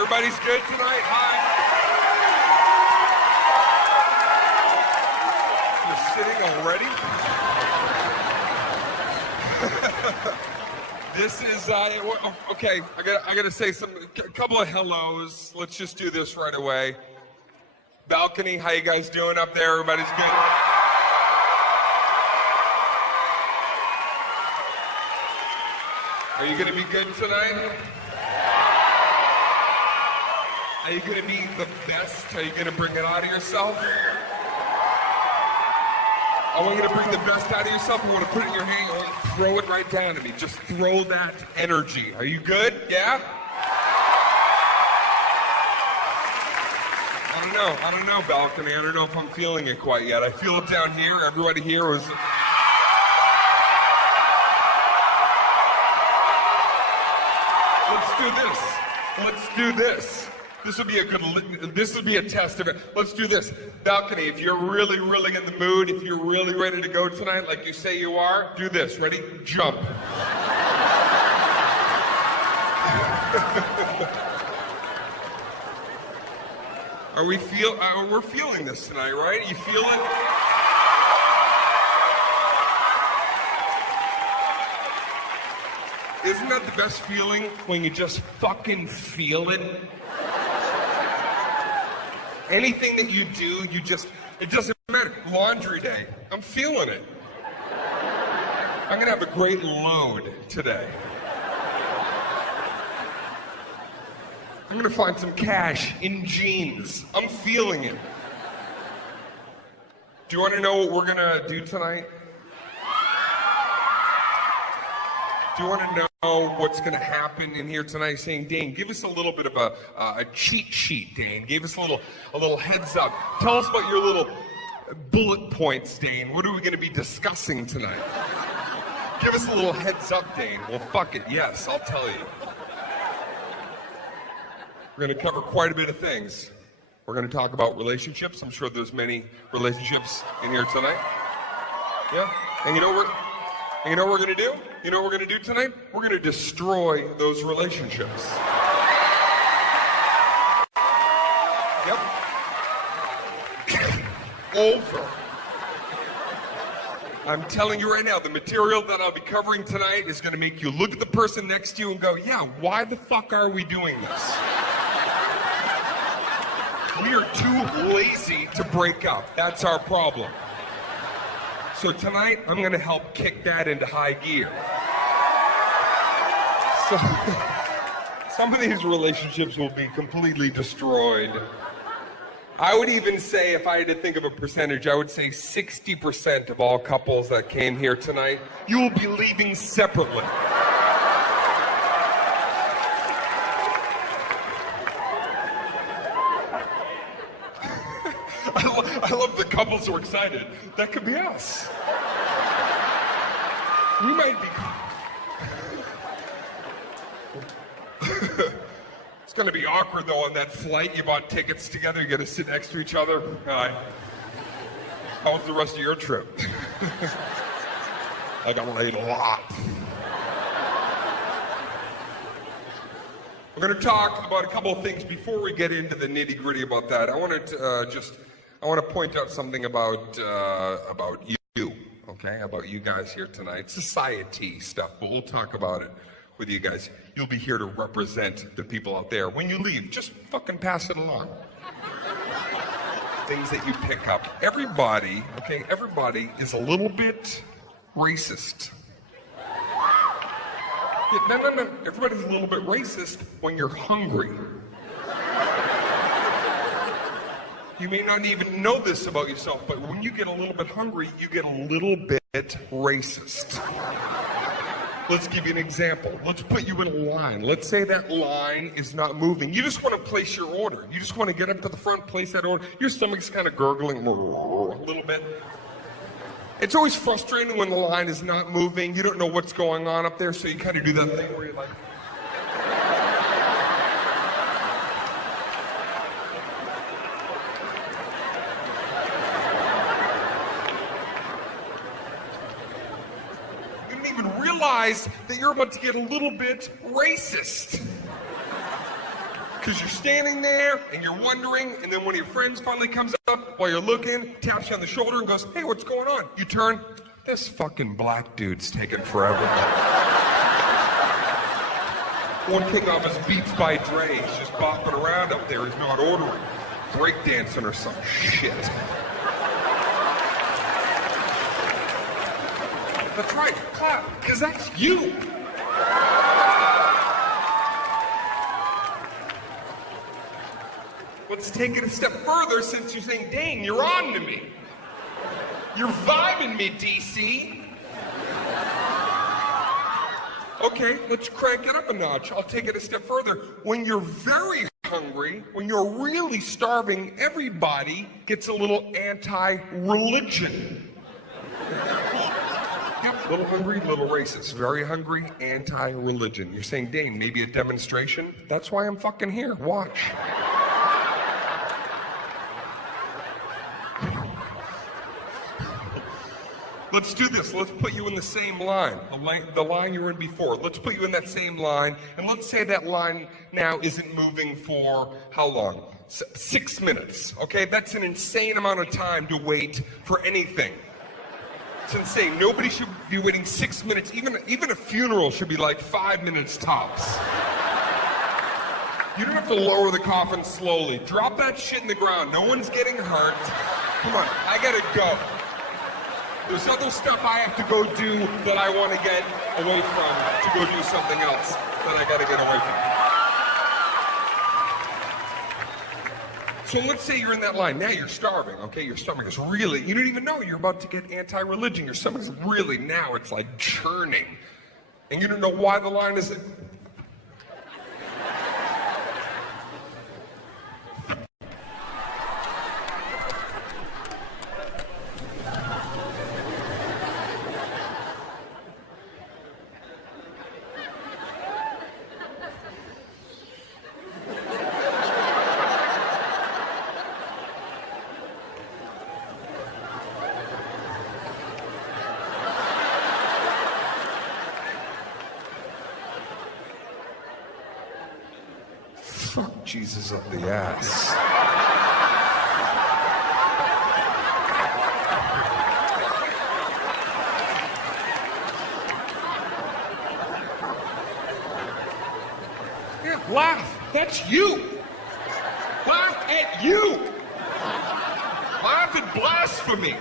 Everybody's good tonight? Hi. You're sitting already? This is, okay, I gotta say a couple of hellos. Let's just do this right away. Balcony, how you guys doing up there? Everybody's good? Are you gonna be good tonight? Are you gonna be the best? Are you gonna bring it out of yourself? I want you to bring the best out of yourself. You want to put it in your hand. I want you to throw it right down to me. Just throw that energy. Are you good? Yeah? I don't know, Balcony. I don't know if I'm feeling it quite yet. I feel it down here. Everybody here was... Let's do this. Let's do this. This would be a test of it. Let's do this. Balcony, if you're really in the mood, if you're really ready to go tonight, like you say you are, do this. Ready? Jump. We're feeling this tonight, right? You feel it? Isn't that the best feeling when you just fucking feel it? Anything that you do, it doesn't matter. Laundry day, I'm feeling it. I'm gonna have a great load today. I'm gonna find some cash in jeans. I'm feeling it. Do you wanna know what we're gonna do tonight? Do you want to know what's going to happen in here tonight? Saying, Dane, give us a little bit of a cheat sheet, Dane. Give us a little heads up. Tell us about your little bullet points, Dane. What are we going to be discussing tonight? Give us a little heads up, Dane. Well, fuck it. Yes, I'll tell you. We're going to cover quite a bit of things. We're going to talk about relationships. I'm sure there's many relationships in here tonight. Yeah. And you know what we're going to do? You know what we're going to do tonight? We're going to destroy those relationships. Yep. Over. I'm telling you right now, the material that I'll be covering tonight is going to make you look at the person next to you and go, yeah, why the fuck are we doing this? We are too lazy to break up. That's our problem. So tonight, I'm going to help kick that into high gear. So, some of these relationships will be completely destroyed. I would even say, if I had to think of a percentage, I would say 60% of all couples that came here tonight, you will be leaving separately. I love the couples who are excited. That could be us. We might be... It's going to be awkward, though, on that flight. You bought tickets together. You got to sit next to each other. Hi. How was the rest of your trip? I got laid a lot. We're going to talk about a couple of things before we get into the nitty-gritty about that. I want to point out something about you, okay? About you guys here tonight. Society stuff, but we'll talk about it with you guys. You'll be here to represent the people out there. When you leave, just fucking pass it along. Things that you pick up. Everybody is a little bit racist. No. Everybody's a little bit racist when you're hungry. You may not even know this about yourself, but when you get a little bit hungry, you get a little bit racist. Let's give you an example. Let's put you in a line. Let's say that line is not moving. You just want to place your order. You just want to get up to the front, place that order. Your stomach's kind of gurgling a little bit. It's always frustrating when the line is not moving. You don't know what's going on up there, so you kind of do that thing where you're like... Realize that you're about to get a little bit racist. Because you're standing there and you're wondering, and then one of your friends finally comes up while you're looking, taps you on the shoulder and goes, hey, what's going on? You turn, this fucking black dude's taking forever. One king off his Beats by Dre, he's just bopping around up there, he's not ordering. Breakdancing or some shit. That's right, clap, because that's you. Let's take it a step further since you're saying, Dane, you're on to me. You're vibing me, DC. Okay, let's crank it up a notch. I'll take it a step further. When you're very hungry, when you're really starving, everybody gets a little anti-religion. Yep, little hungry, little racist. Very hungry, anti-religion. You're saying, Dane, maybe a demonstration? That's why I'm fucking here. Watch. Let's do this. Let's put you in the same line, the line you were in before. Let's put you in that same line, and let's say that line now isn't moving for how long? 6 minutes, okay? That's an insane amount of time to wait for anything. It's insane. Nobody should be waiting 6 minutes. Even a funeral should be like 5 minutes tops. You don't have to lower the coffin slowly. Drop that shit in the ground. No one's getting hurt. Come on, I gotta go. There's other stuff I have to go do that I want to get away from to go do something else that I got to get away from. So let's say you're in that line. Now you're starving, okay? Your stomach is really, you don't even know you're about to get anti-religion. Your stomach's really, now it's like churning. And you don't know why the line isn't. Fuck Jesus up the ass. Yeah, laugh. That's you. Laugh at you. Laugh at blasphemy.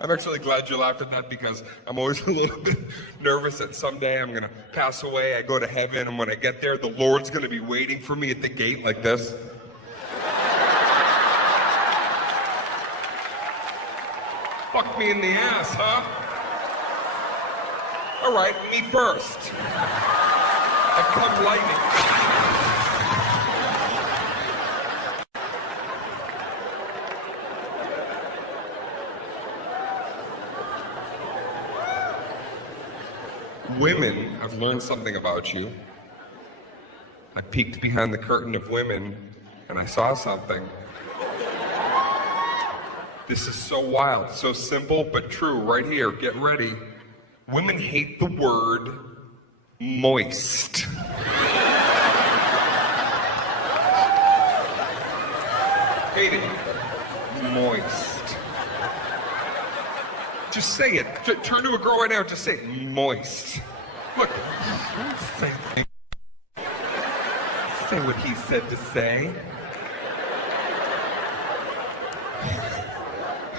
I'm actually glad you laughed at that because I'm always a little bit nervous that someday I'm going to pass away, I go to heaven, and when I get there, the Lord's going to be waiting for me at the gate like this. Fuck me in the ass, huh? All right, me first. I've come lightning. Women, I've learned something about you. I peeked behind the curtain of women and I saw something. This is so wild, so simple, but true. Right here, get ready. Women hate the word moist. Hate it. Moist. Just say it. Turn to a girl right now, just say it. Moist. Look, say what he said to say.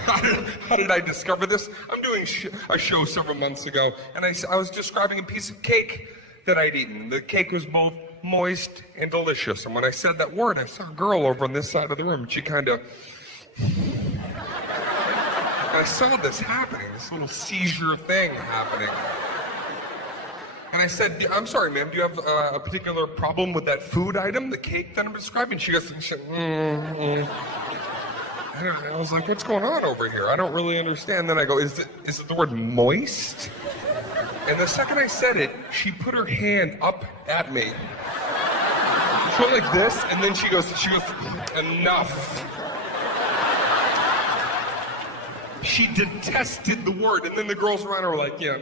How did I discover this? I'm doing a show several months ago, and I was describing a piece of cake that I'd eaten. The cake was both moist and delicious, and when I said that word, I saw a girl over on this side of the room, and she kind of... I saw this happening, this little seizure thing happening. And I said, I'm sorry, ma'am, do you have a particular problem with that food item, the cake that I'm describing? She goes, I was like, what's going on over here? I don't really understand. Then I go, is it the word moist? And the second I said it, she put her hand up at me. She went like this, and then she goes, enough. She detested the word, and then the girls around her were like, yeah,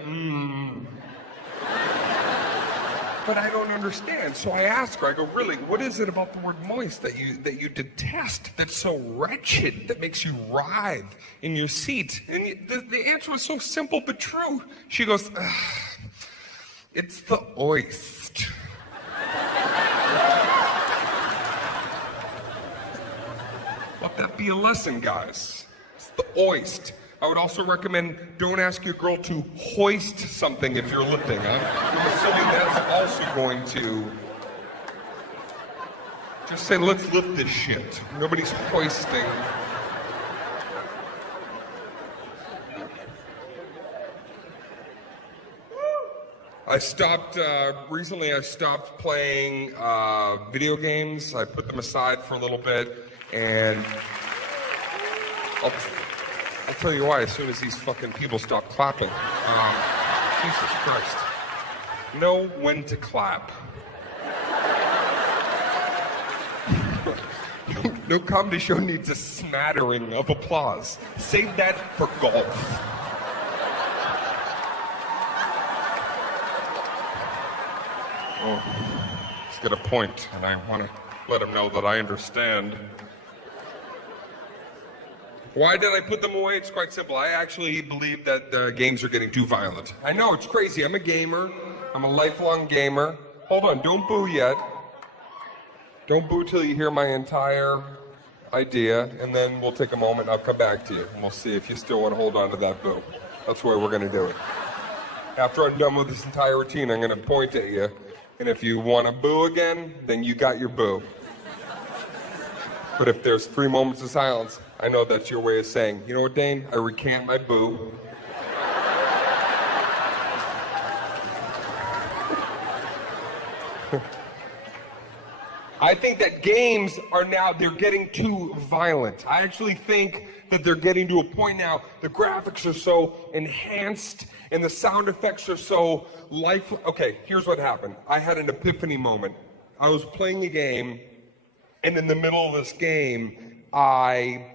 but I don't understand. So I ask her, I go, really, what is it about the word moist that you detest, that's so wretched, that makes you writhe in your seat? And the answer was so simple but true. She goes, it's the oist. Let that be a lesson, guys. It's the oist. I would also recommend don't ask your girl to hoist something if you're lifting, huh? I'm assuming that's also going to... Just say, let's lift this shit. Nobody's hoisting. Recently I stopped playing video games. I put them aside for a little bit, and I'll tell you why as soon as these fucking people stop clapping. Jesus Christ. Know when to clap. No comedy show needs a smattering of applause. Save that for golf. Oh, he's got a point, and I want to let him know that I understand. Why did I put them away? It's quite simple. I actually believe that the games are getting too violent. I know, it's crazy. I'm a gamer. I'm a lifelong gamer. Hold on, don't boo yet. Don't boo till you hear my entire idea, and then we'll take a moment and I'll come back to you, and we'll see if you still want to hold on to that boo. That's the way we're going to do it. After I'm done with this entire routine, I'm going to point at you, and if you want to boo again, then you got your boo. But if there's 3 moments of silence, I know that's your way of saying, you know what, Dane? I recant my boo. I think that games are now, they're getting too violent. I actually think that they're getting to a point now, the graphics are so enhanced and the sound effects are so lifelike. Okay, here's what happened. I had an epiphany moment. I was playing a game, and in the middle of this game, I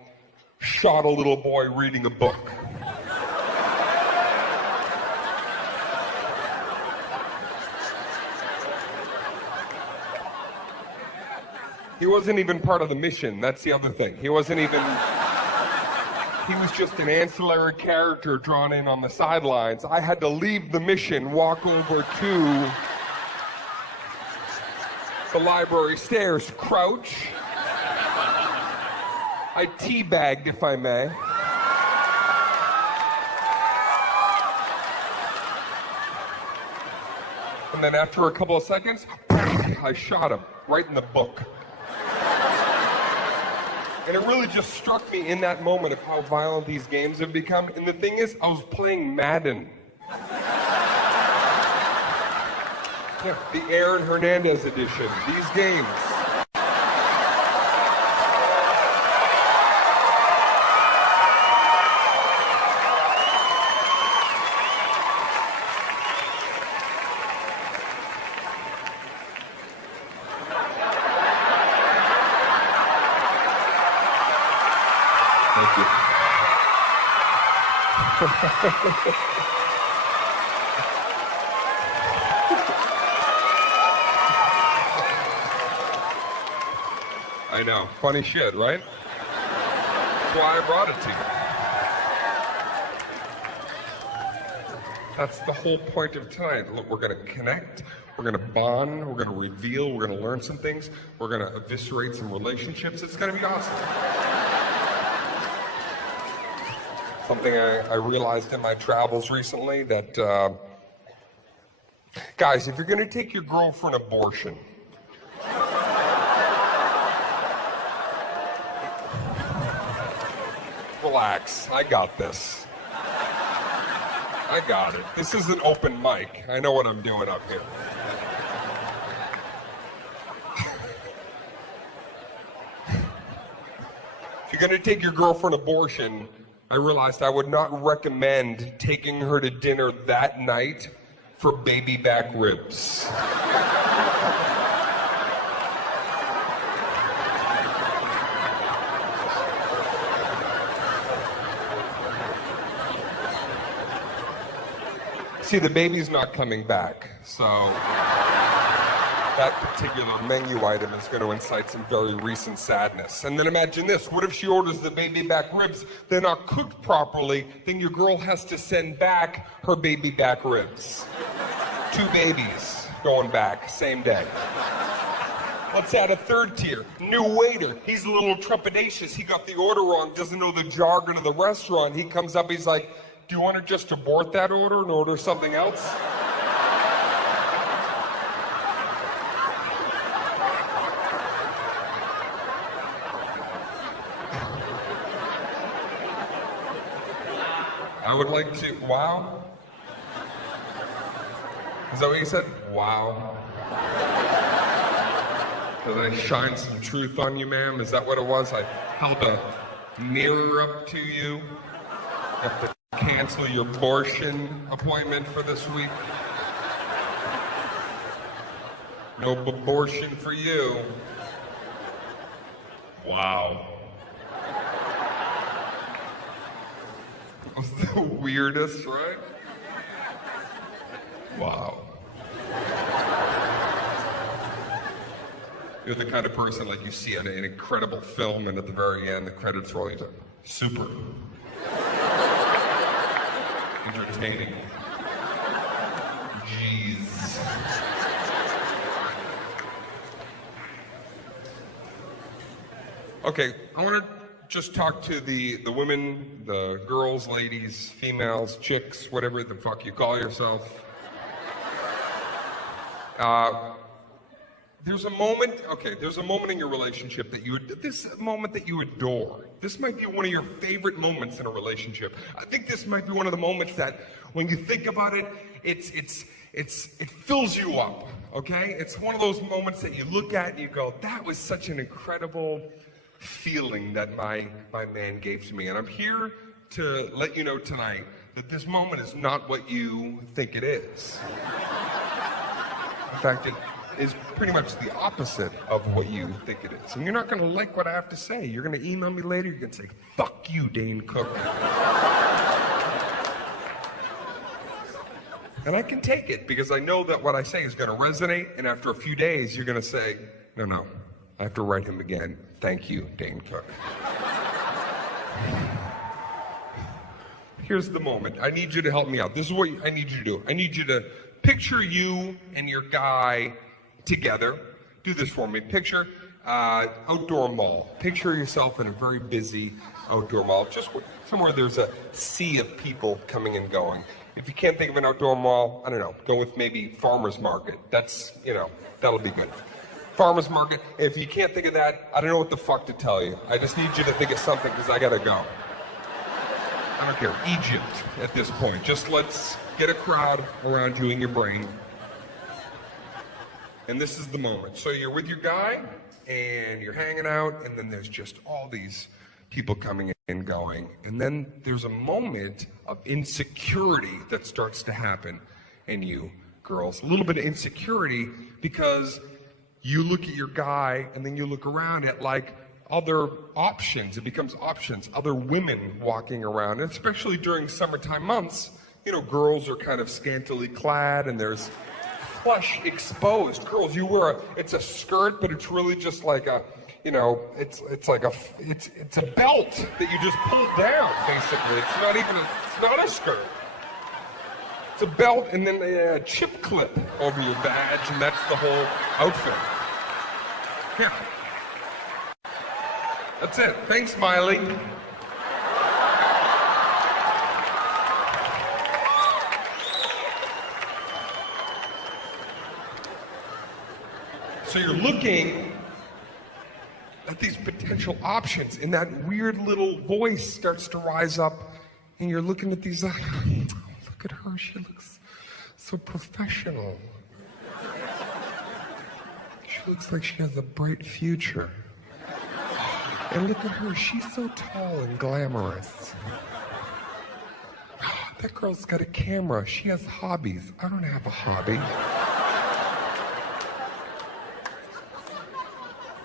shot a little boy reading a book. He wasn't even part of the mission, that's the other thing. He was just an ancillary character drawn in on the sidelines. I had to leave the mission, walk over to the library stairs, crouch. I teabagged, if I may. And then after a couple of seconds, I shot him right in the book. And it really just struck me in that moment of how violent these games have become. And the thing is, I was playing Madden. Yeah, the Aaron Hernandez edition. These games. Thank you. I know. Funny shit, right? That's why I brought it to you. That's the whole point of tonight. Look, we're going to connect, we're going to bond, we're going to reveal, we're going to learn some things, we're going to eviscerate some relationships. It's going to be awesome. Something I realized in my travels recently that, guys, if you're going to take your girl for an abortion, relax, I got this. I got it. This is an open mic. I know what I'm doing up here. If you're going to take your girl for an abortion, I realized I would not recommend taking her to dinner that night for baby back ribs. See, the baby's not coming back, so that particular menu item is going to incite some very recent sadness. And then imagine this, what if she orders the baby back ribs, they're not cooked properly, then your girl has to send back her baby back ribs. 2 babies going back, same day. Let's add a third tier. New waiter. He's a little trepidatious. He got the order wrong, doesn't know the jargon of the restaurant. He comes up, he's like, do you want to just abort that order and order something else? I would like to, wow? Is that what you said? Wow. Did I shine some truth on you, ma'am? Is that what it was? I held a mirror up to you. You have to cancel your abortion appointment for this week. No abortion for you. Wow. That was the weirdest, right? Wow. You're the kind of person like you see an incredible film and at the very end the credits roll, you say, super. Entertaining. Jeez. Okay, I want to just talk to the women, the girls, ladies, females, chicks, whatever the fuck you call yourself. There's a moment in your relationship that this moment that you adore. This might be one of your favorite moments in a relationship. I think this might be one of the moments that, when you think about it, it fills you up, okay? It's one of those moments that you look at and you go, that was such an incredible feeling that my man gave to me. And I'm here to let you know tonight that this moment is not what you think it is. In fact, it is pretty much the opposite of what you think it is. And you're not going to like what I have to say. You're going to email me later. You're going to say, fuck you, Dane Cook. And I can take it because I know that what I say is going to resonate. And after a few days, you're going to say, no, I have to write him again. Thank you, Dane Cook. Here's the moment. I need you to help me out. This is what I need you to do. I need you to picture you and your guy together. Do this for me. Picture outdoor mall. Picture yourself in a very busy outdoor mall. Just somewhere there's a sea of people coming and going. If you can't think of an outdoor mall, I don't know, go with maybe farmer's market. That's, that'll be good. Farmer's market. If you can't think of that, I don't know what the fuck to tell you. I just need you to think of something because I gotta go. I don't care. Egypt at this point. Just let's get a crowd around you in your brain. And this is the moment. So you're with your guy and you're hanging out, and then there's just all these people coming and going. And then there's a moment of insecurity that starts to happen in you girls. A little bit of insecurity because you look at your guy and then you look around at like other options. It becomes options, other women walking around. And especially during summertime months, girls are kind of scantily clad and there's flesh exposed. Girls, you wear it's a skirt, but it's really just like a, it's a belt that you just pull down, basically. It's not a skirt. It's a belt and then a chip clip over your badge, and that's the whole outfit. Yeah. That's it. Thanks, Miley. So you're looking at these potential options, and that weird little voice starts to rise up, and you're looking at these, look at her, she looks so professional. She looks like she has a bright future. And look at her, she's so tall and glamorous. That girl's got a camera, she has hobbies. I don't have a hobby.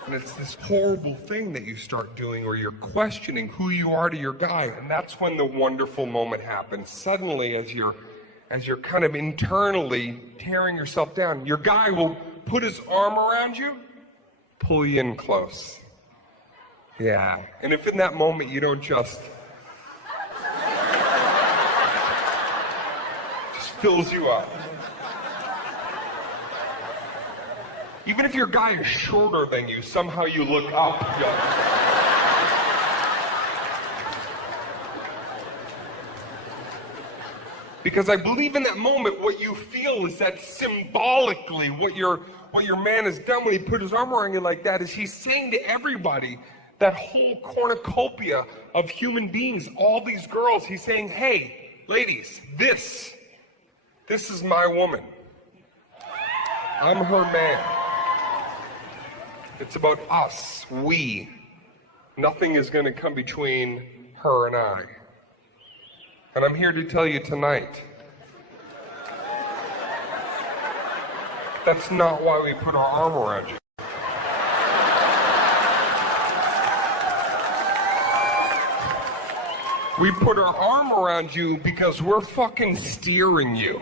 And it's this horrible thing that you start doing where you're questioning who you are to your guy. And that's when the wonderful moment happens. Suddenly, as you're kind of internally tearing yourself down, your guy will put his arm around you, pull you in close. Yeah. And if in that moment you don't just fills you up. Even if your guy is shorter than you, somehow you look up. Because I believe in that moment, what you feel is that symbolically, what your man has done when he put his arm around you like that is he's saying to everybody, that whole cornucopia of human beings, all these girls, he's saying, hey, ladies, this is my woman. I'm her man. It's about us, we. Nothing is going to come between her and I. And I'm here to tell you tonight, that's not why we put our arm around you. We put our arm around you because we're fucking steering you.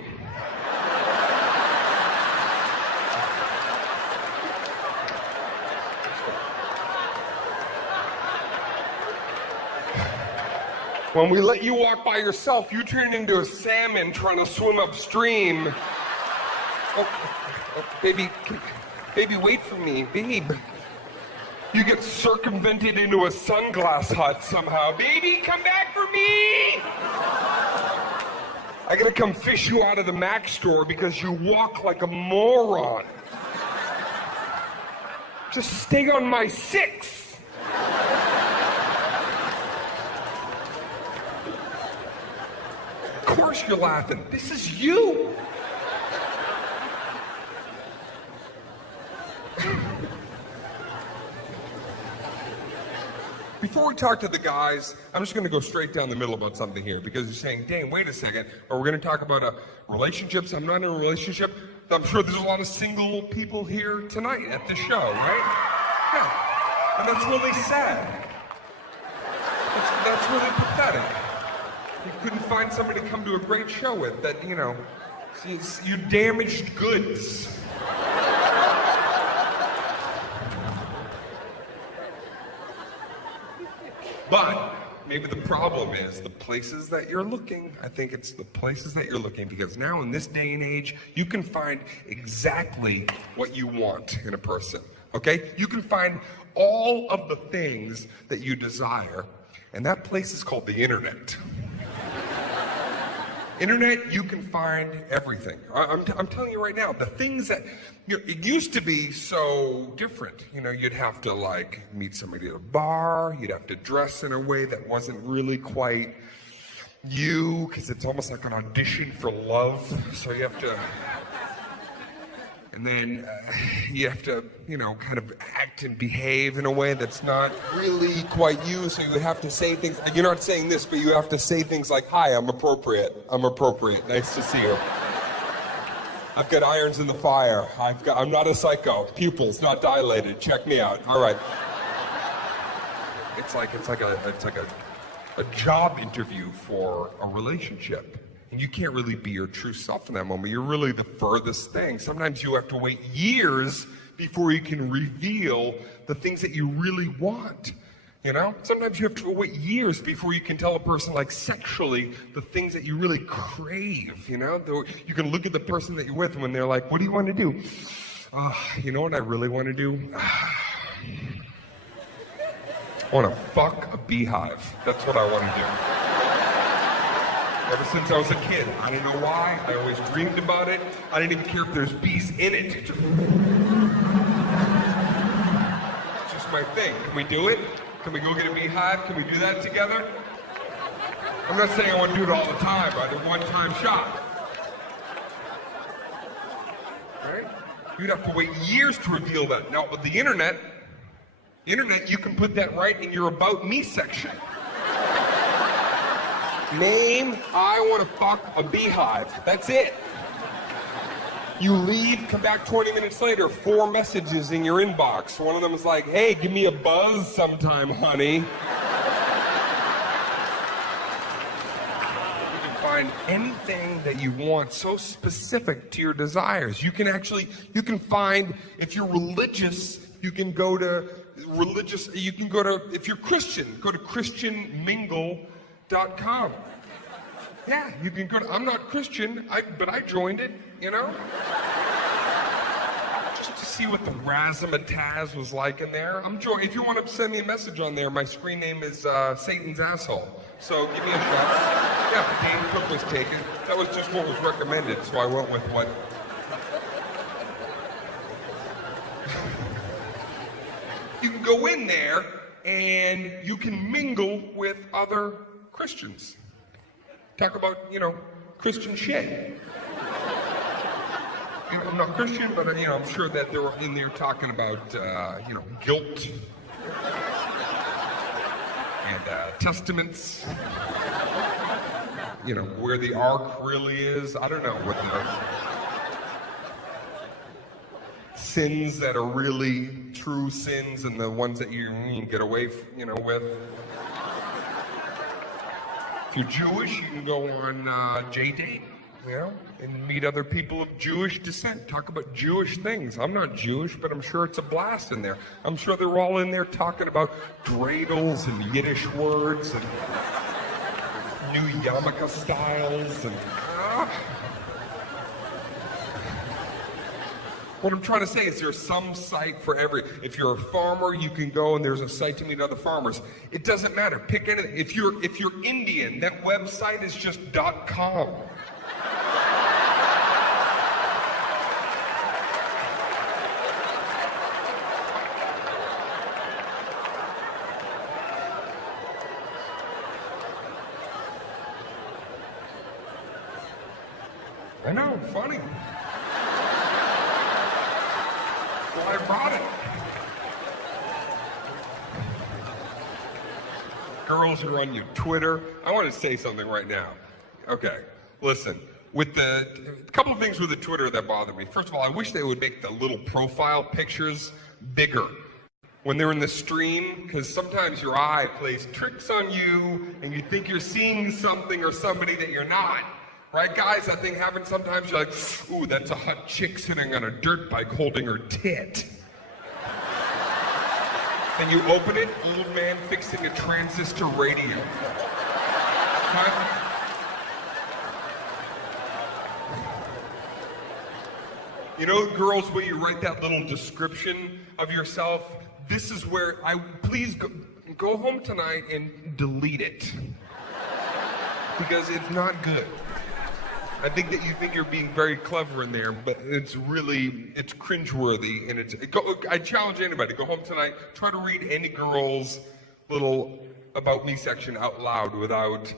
When we let you walk by yourself, you turn into a salmon trying to swim upstream. Oh, baby, wait for me, babe. You get circumvented into a sunglass hut somehow. Baby, come back for me! I gotta come fish you out of the Mac store because you walk like a moron. Just stay on my 6. Of course you're laughing. This is you. Before we talk to the guys, I'm just going to go straight down the middle about something here because you're saying, Dane, wait a second. Are we going to talk about relationships? I'm not in a relationship. I'm sure there's a lot of single people here tonight at the show, right? Yeah. And that's really sad. That's really pathetic. You couldn't find somebody to come to a great show with that, you damaged goods. But maybe the problem is the places that you're looking. I think it's the places that you're looking because now in this day and age, you can find exactly what you want in a person, okay? You can find all of the things that you desire, and that place is called the internet. Internet, you can find everything. I'm telling you right now, the things that, it used to be so different. You'd have to meet somebody at a bar, you'd have to dress in a way that wasn't really quite you, because it's almost like an audition for love. So you have to, and then you have to, kind of act and behave in a way that's not really quite you. So you have to say things, you're not saying this, but you have to say things like, hi, I'm appropriate, nice to see you. I've got irons in the fire, I'm not a psycho, pupils not dilated, check me out, all right. It's like a job interview for a relationship. And you can't really be your true self in that moment. You're really the furthest thing. Sometimes you have to wait years before you can reveal the things that you really want. Sometimes you have to wait years before you can tell a person, sexually, the things that you really crave. You can look at the person that you're with, and when they're like, what do you want to do? You know what I really want to do? I want to fuck a beehive. That's what I want to do. Ever since I was a kid. I don't know why. I always dreamed about it. I didn't even care if there's bees in it. It's just my thing. Can we do it? Can we go get a beehive? Can we do that together? I'm not saying I want to do it all the time, but a one-time shot. Right? You'd have to wait years to reveal that. Now, with the internet, you can put that right in your About Me section. Name, I want to fuck a beehive. That's it. You leave, come back 20 minutes later, 4 messages in your inbox. One of them is like, hey, give me a buzz sometime, honey. You can find anything thing that you want, so specific to your desires. You can find, if you're religious, if you're Christian, go to christianmingle.com. Yeah, you can go to, I'm not Christian, but I joined it, you know? Just to see what the razzmatazz was like in there. If you want to send me a message on there, my screen name is Satan's Asshole. So give me a shot. Yeah, Dane Cook was taken. That was just what was recommended, so I went with what. You can go in there and you can mingle with other Christians. Talk about, Christian shit. I'm not Christian, but I'm sure that they're in there talking about, guilt and testaments. Where the ark really is. I don't know what the sins that are really true sins and the ones that you can get away, with. If you're Jewish, you can go on dane, and meet other people of Jewish descent. Talk about Jewish things. I'm not Jewish, but I'm sure it's a blast in there. I'm sure they're all in there talking about dreidels and Yiddish words and new yarmulke styles and. What I'm trying to say is there's some site for if you're a farmer, you can go and there's a site to meet other farmers. It doesn't matter. Pick anything. If you're Indian, that website is just .com. I know, funny. Well, I brought it. Girls who are on your Twitter, I want to say something right now. Okay, listen. With a couple of things with the Twitter that bother me. First of all, I wish they would make the little profile pictures bigger when they're in the stream, because sometimes your eye plays tricks on you and you think you're seeing something or somebody that you're not. Right, guys? That thing happens sometimes. You're like, ooh, that's a hot chick sitting on a dirt bike holding her tit. And you open it, a little man fixing a transistor radio. Right? Girls, where you write that little description of yourself, this is where please go home tonight and delete it. Because it's not good. I think that you think you're being very clever in there, but it's cringeworthy, and I challenge anybody, go home tonight, try to read any girl's little about me section out loud without.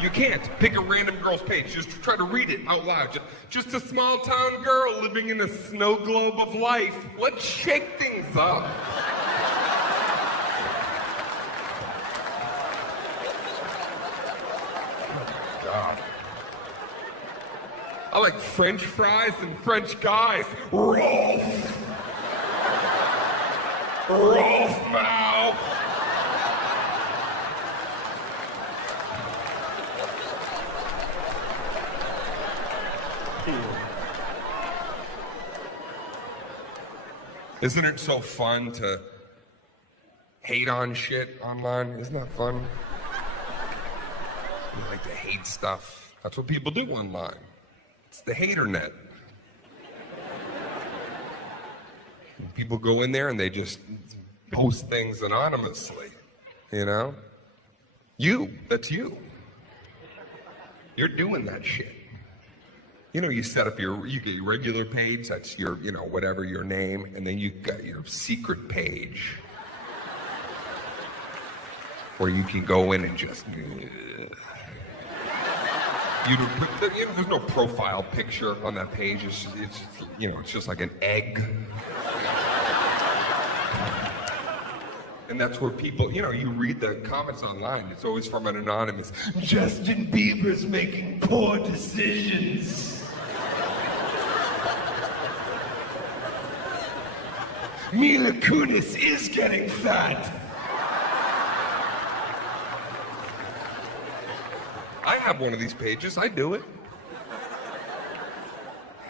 You can't. Pick a random girl's page. Just try to read it out loud. Just a small town girl living in a snow globe of life. Let's shake things up. God. I like French fries and French guys. Rolf! Rolf Mouth! Isn't it so fun to hate on shit online? Isn't that fun? You like to hate stuff. That's what people do online. It's the haternet. People go in there and they just post things anonymously, That's you. You're doing that shit. You set up you get your regular page, that's your, whatever your name, and then you got your secret page where you can go in and just, there's no profile picture on that page. It's just like an egg. And that's where people, you read the comments online. It's always from an anonymous, Justin Bieber's making poor decisions. Mila Kunis is getting fat. have one of these pages. I do it.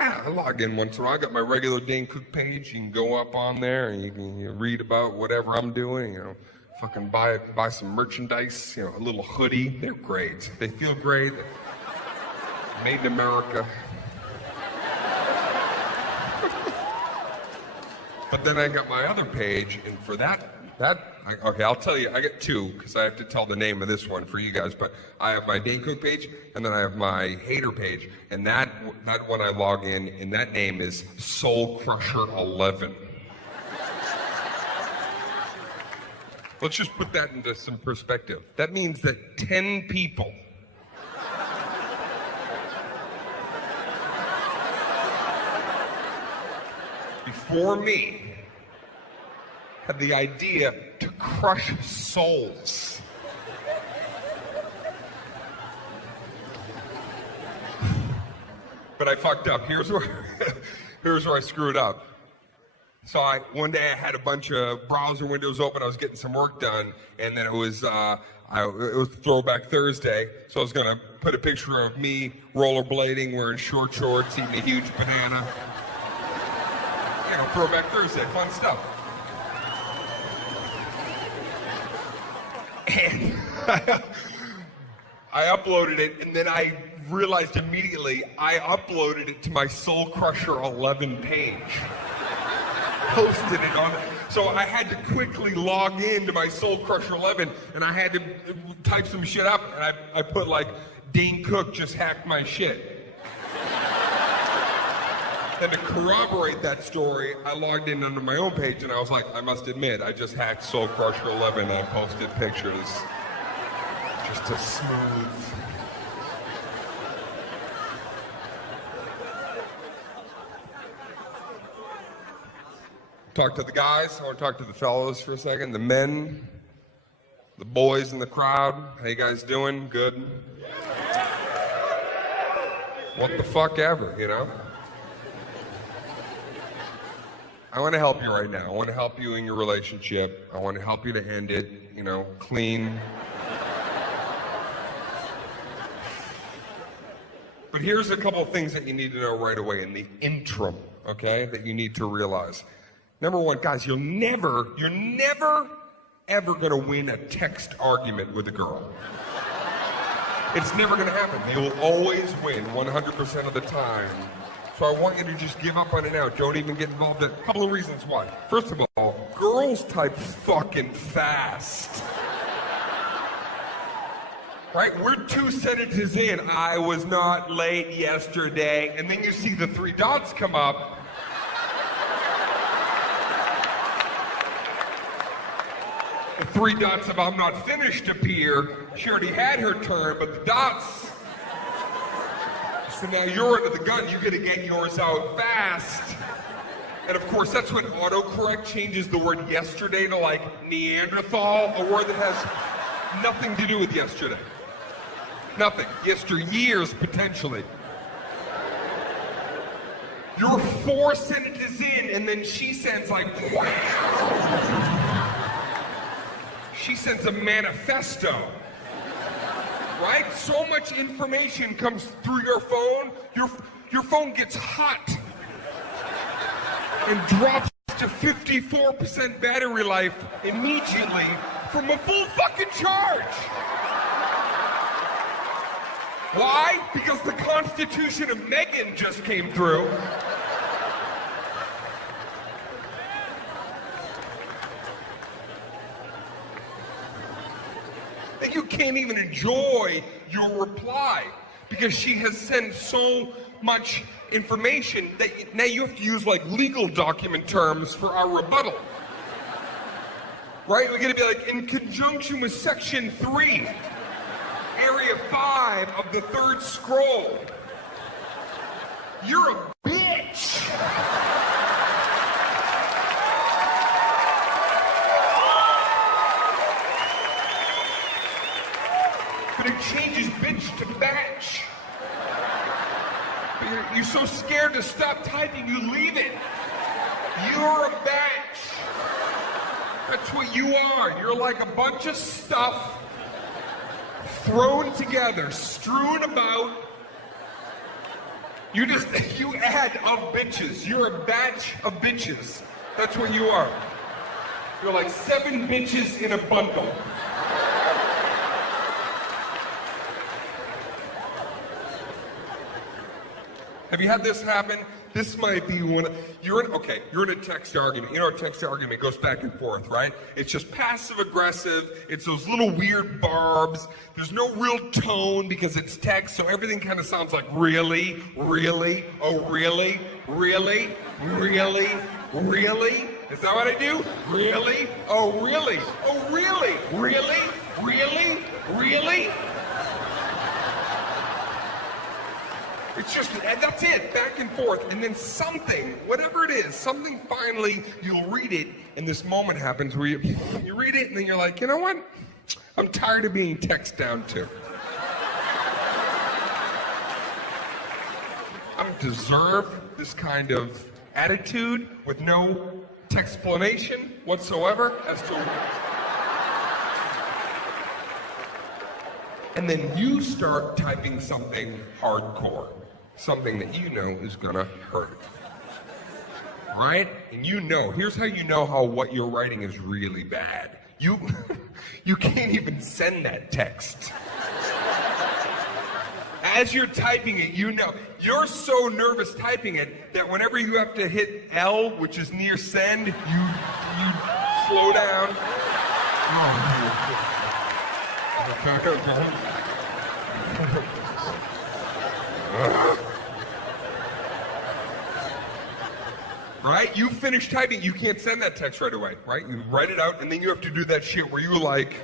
Yeah, I log in once in a while. I got my regular Dane Cook page. You can go up on there and you can read about whatever I'm doing. You know, fucking buy some merchandise. You know, a little hoodie. They're great. They feel great. Made in America. But then I got my other page, and for okay, I'll tell you, I got two, because I have to tell the name of this one for you guys, but I have my Dane Cook page, and then I have my hater page, and that one I log in, and that name is Soul Crusher 11. Let's just put that into some perspective. That means that 10 people before me had the idea to crush souls. But I fucked up. Here's where I screwed up. So one day I had a bunch of browser windows open. I was getting some work done, and then it was Throwback Thursday. So I was gonna put a picture of me rollerblading, wearing short shorts, eating a huge banana. You know, Throwback Thursday, fun stuff. And I uploaded it, and then I realized immediately I uploaded it to my Soul Crusher 11 page. Posted it on it. So I had to quickly log in to my Soul Crusher 11, and I had to type some shit up, and I put like, Dane Cook just hacked my shit. And to corroborate that story, I logged in under my own page, and I was like, I must admit, I just hacked Soul Crusher 11, and I posted pictures. Just to smooth. Talk to the guys. I want to talk to the fellows for a second. The men, the boys in the crowd. How you guys doing? Good? What the fuck ever, you know? I want to help you right now. I want to help you in your relationship. I want to help you to end it, you know, clean. But here's a couple of things that you need to know right away in the interim, okay, that you need to realize. Number one, guys, you're never, ever going to win a text argument with a girl. It's never going to happen. You'll always win 100% of the time. So I want you to just give up on it now. Don't even get involved in a couple of reasons why. First of all, girls type fucking fast. Right? We're 2 sentences in. I was not late yesterday. And then you see the 3 dots come up. The 3 dots of I'm not finished appear. She already had her turn, but the dots. So now you're under the gun, you gotta get yours out fast. And of course, that's when autocorrect changes the word yesterday to like Neanderthal, a word that has nothing to do with yesterday. Nothing. Yesteryears, potentially. You're 4 sentences in, and then she sends like, wow. She sends a manifesto. Right? So much information comes through your phone, your phone gets hot and drops to 54% battery life immediately from a full fucking charge. Why? Because the Constitution of Megan just came through. And you can't even enjoy your reply because she has sent so much information that now you have to use like legal document terms for our rebuttal. Right? We're gonna be like, in conjunction with section 3, area 5 of the 3rd scroll. You're a bitch. But it changes bitch to batch. You're so scared to stop typing, you leave it. You're a batch. That's what you are. You're like a bunch of stuff thrown together, strewn about. You add of bitches. You're a batch of bitches. That's what you are. You're like 7 bitches in a bundle. Have you had this happen? This might be one of, you're in a text argument. You know, a text argument goes back and forth, right? It's just passive aggressive. It's those little weird barbs. There's no real tone because it's text, so everything kind of sounds like really, really, oh really, really, really, really? Is that what I do? Really? Oh really? Oh really? Really? Really? Really? It's just, and that's it, back and forth, and then something, whatever it is, something finally, you'll read it, and this moment happens where you read it, and then you're like, you know what? I'm tired of being texted down to. I don't deserve this kind of attitude with no textplanation whatsoever as to. And then you start typing something hardcore. Something that you know is gonna hurt. Right? And you know, here's how you know how what you're writing is really bad. You can't even send that text. As you're typing it, you know, you're so nervous typing it that whenever you have to hit L, which is near send, you slow down. Right? You finish typing, you can't send that text right away, right? You write it out, and then you have to do that shit where you like...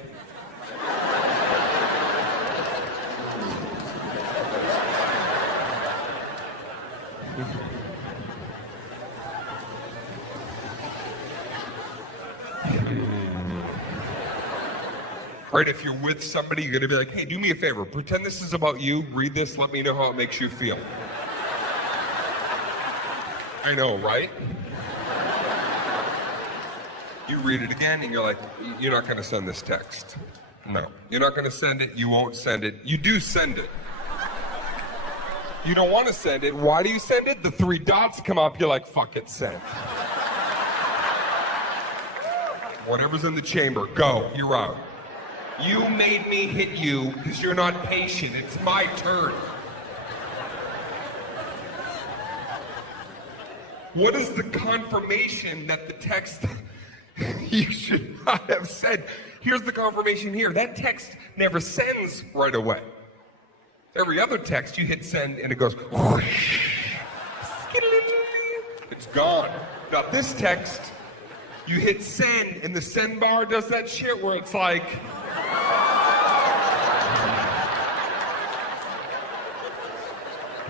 Right, if you're with somebody, you're gonna be like, hey, do me a favor, pretend this is about you, read this, let me know how it makes you feel. I know, right? You read it again and you're like, you're not gonna send this text. No, you're not gonna send it, you won't send it. You do send it. You don't wanna send it, why do you send it? The 3 dots come up, you're like, fuck it, send. Whatever's in the chamber, go, you're out. You made me hit you because you're not patient. It's my turn. What is the confirmation that the text you should not have said? Here's the confirmation here. That text never sends right away. Every other text, you hit send and it goes whoosh. It's gone. Now this text, you hit send and the send bar does that shit where it's like...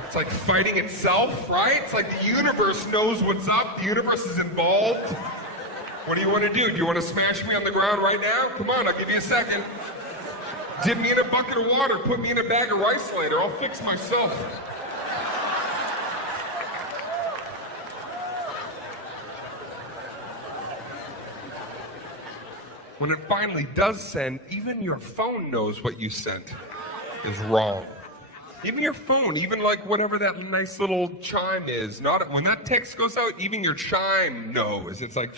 It's like fighting itself, right? It's like the universe knows what's up. The universe is involved. What do you want to do? Do you want to smash me on the ground right now? Come on, I'll give you a second. Dip me in a bucket of water. Put me in a bag of rice later. I'll fix myself. When it finally does send, even your phone knows what you sent is wrong. Even your phone, even like whatever that nice little chime is, not when that text goes out, even your chime knows. It's like,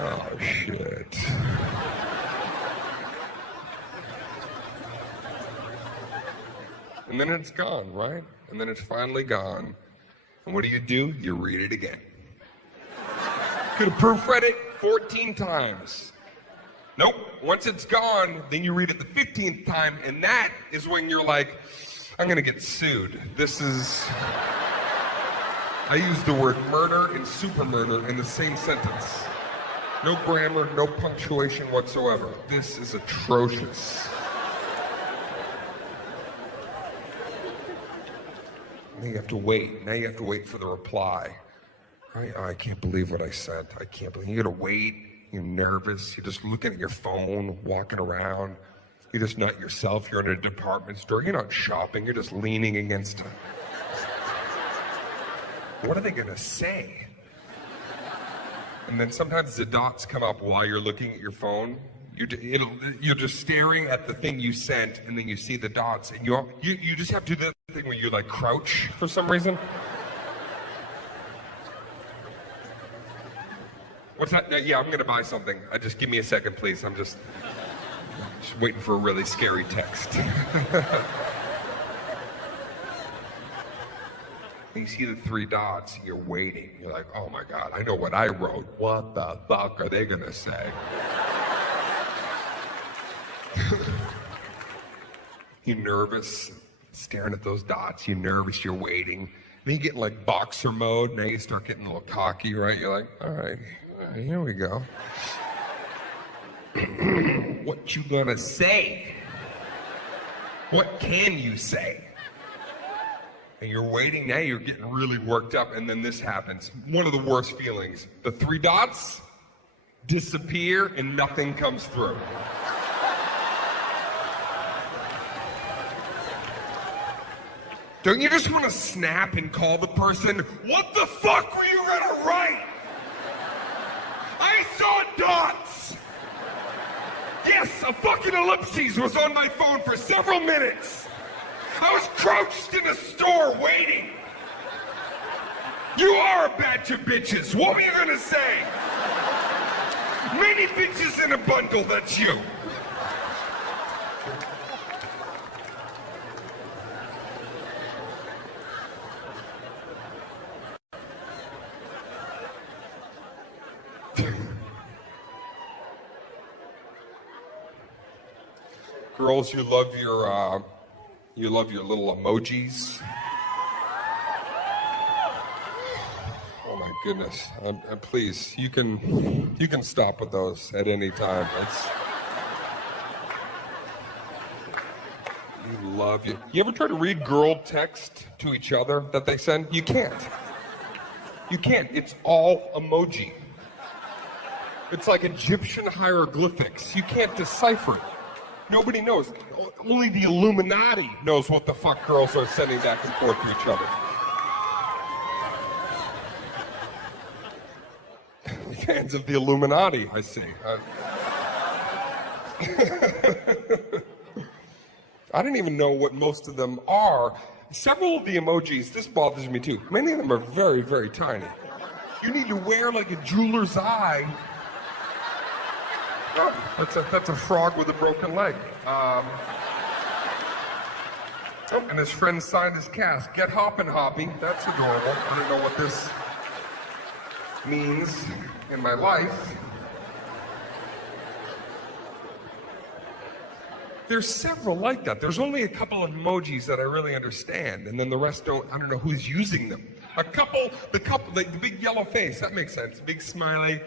oh shit. And then it's gone, right? And then it's finally gone. And what do? You read it again. Could have proofread it 14 times. Nope. Once it's gone, then you read it the 15th time, and that is when you're like, I'm gonna get sued. This is... I use the word murder and super murder in the same sentence. No grammar, no punctuation whatsoever. This is atrocious. Now you have to wait. Now you have to wait for the reply. I can't believe what I sent. I can't believe. You gotta wait. You're nervous. You're just looking at your phone, walking around. You're just not yourself. You're in a department store. You're not shopping. You're just leaning against it. What are they gonna say? And then sometimes the dots come up while you're looking at your phone. You're just staring at the thing you sent, and then you see the dots, and you just have to do the thing where you like crouch for some reason. What's that? Yeah, I'm gonna buy something. Just give me a second, please. I'm just waiting for a really scary text. You see the 3 dots, and you're waiting. You're like, oh my God, I know what I wrote. What the fuck are they gonna say? You're nervous, staring at those dots. You're nervous, you're waiting. Then you get in like boxer mode. Now you start getting a little cocky, right? You're like, all right, here we go. What you gonna say? What can you say? And you're waiting, now you're getting really worked up, and then this happens. One of the worst feelings. The 3 dots disappear and nothing comes through. Don't you just want to snap and call the person, what the fuck were you gonna write? I saw dots! Yes, a fucking ellipses was on my phone for several minutes. I was crouched in a store waiting. You are a batch of bitches. What were you gonna say? Many bitches in a bundle, that's you. Girls, you love your little emojis. Oh my goodness! Please, you can stop with those at any time. You love you. You ever try to read girl text to each other that they send? You can't. You can't. It's all emoji. It's like Egyptian hieroglyphics. You can't decipher it. Nobody knows. Only the Illuminati knows what the fuck girls are sending back and forth to each other. Fans of the Illuminati, I see. I don't even know what most of them are. Several of the emojis, this bothers me too. Many of them are very, very tiny. You need to wear like a jeweler's eye. Oh, that's a frog with a broken leg. And his friend signed his cast. Get hoppin' hoppy. That's adorable. I don't know what this means in my life. There's several like that. There's only a couple of emojis that I really understand, and then the rest don't. I don't know who's using them. The couple, like the big yellow face. That makes sense. Big smiley.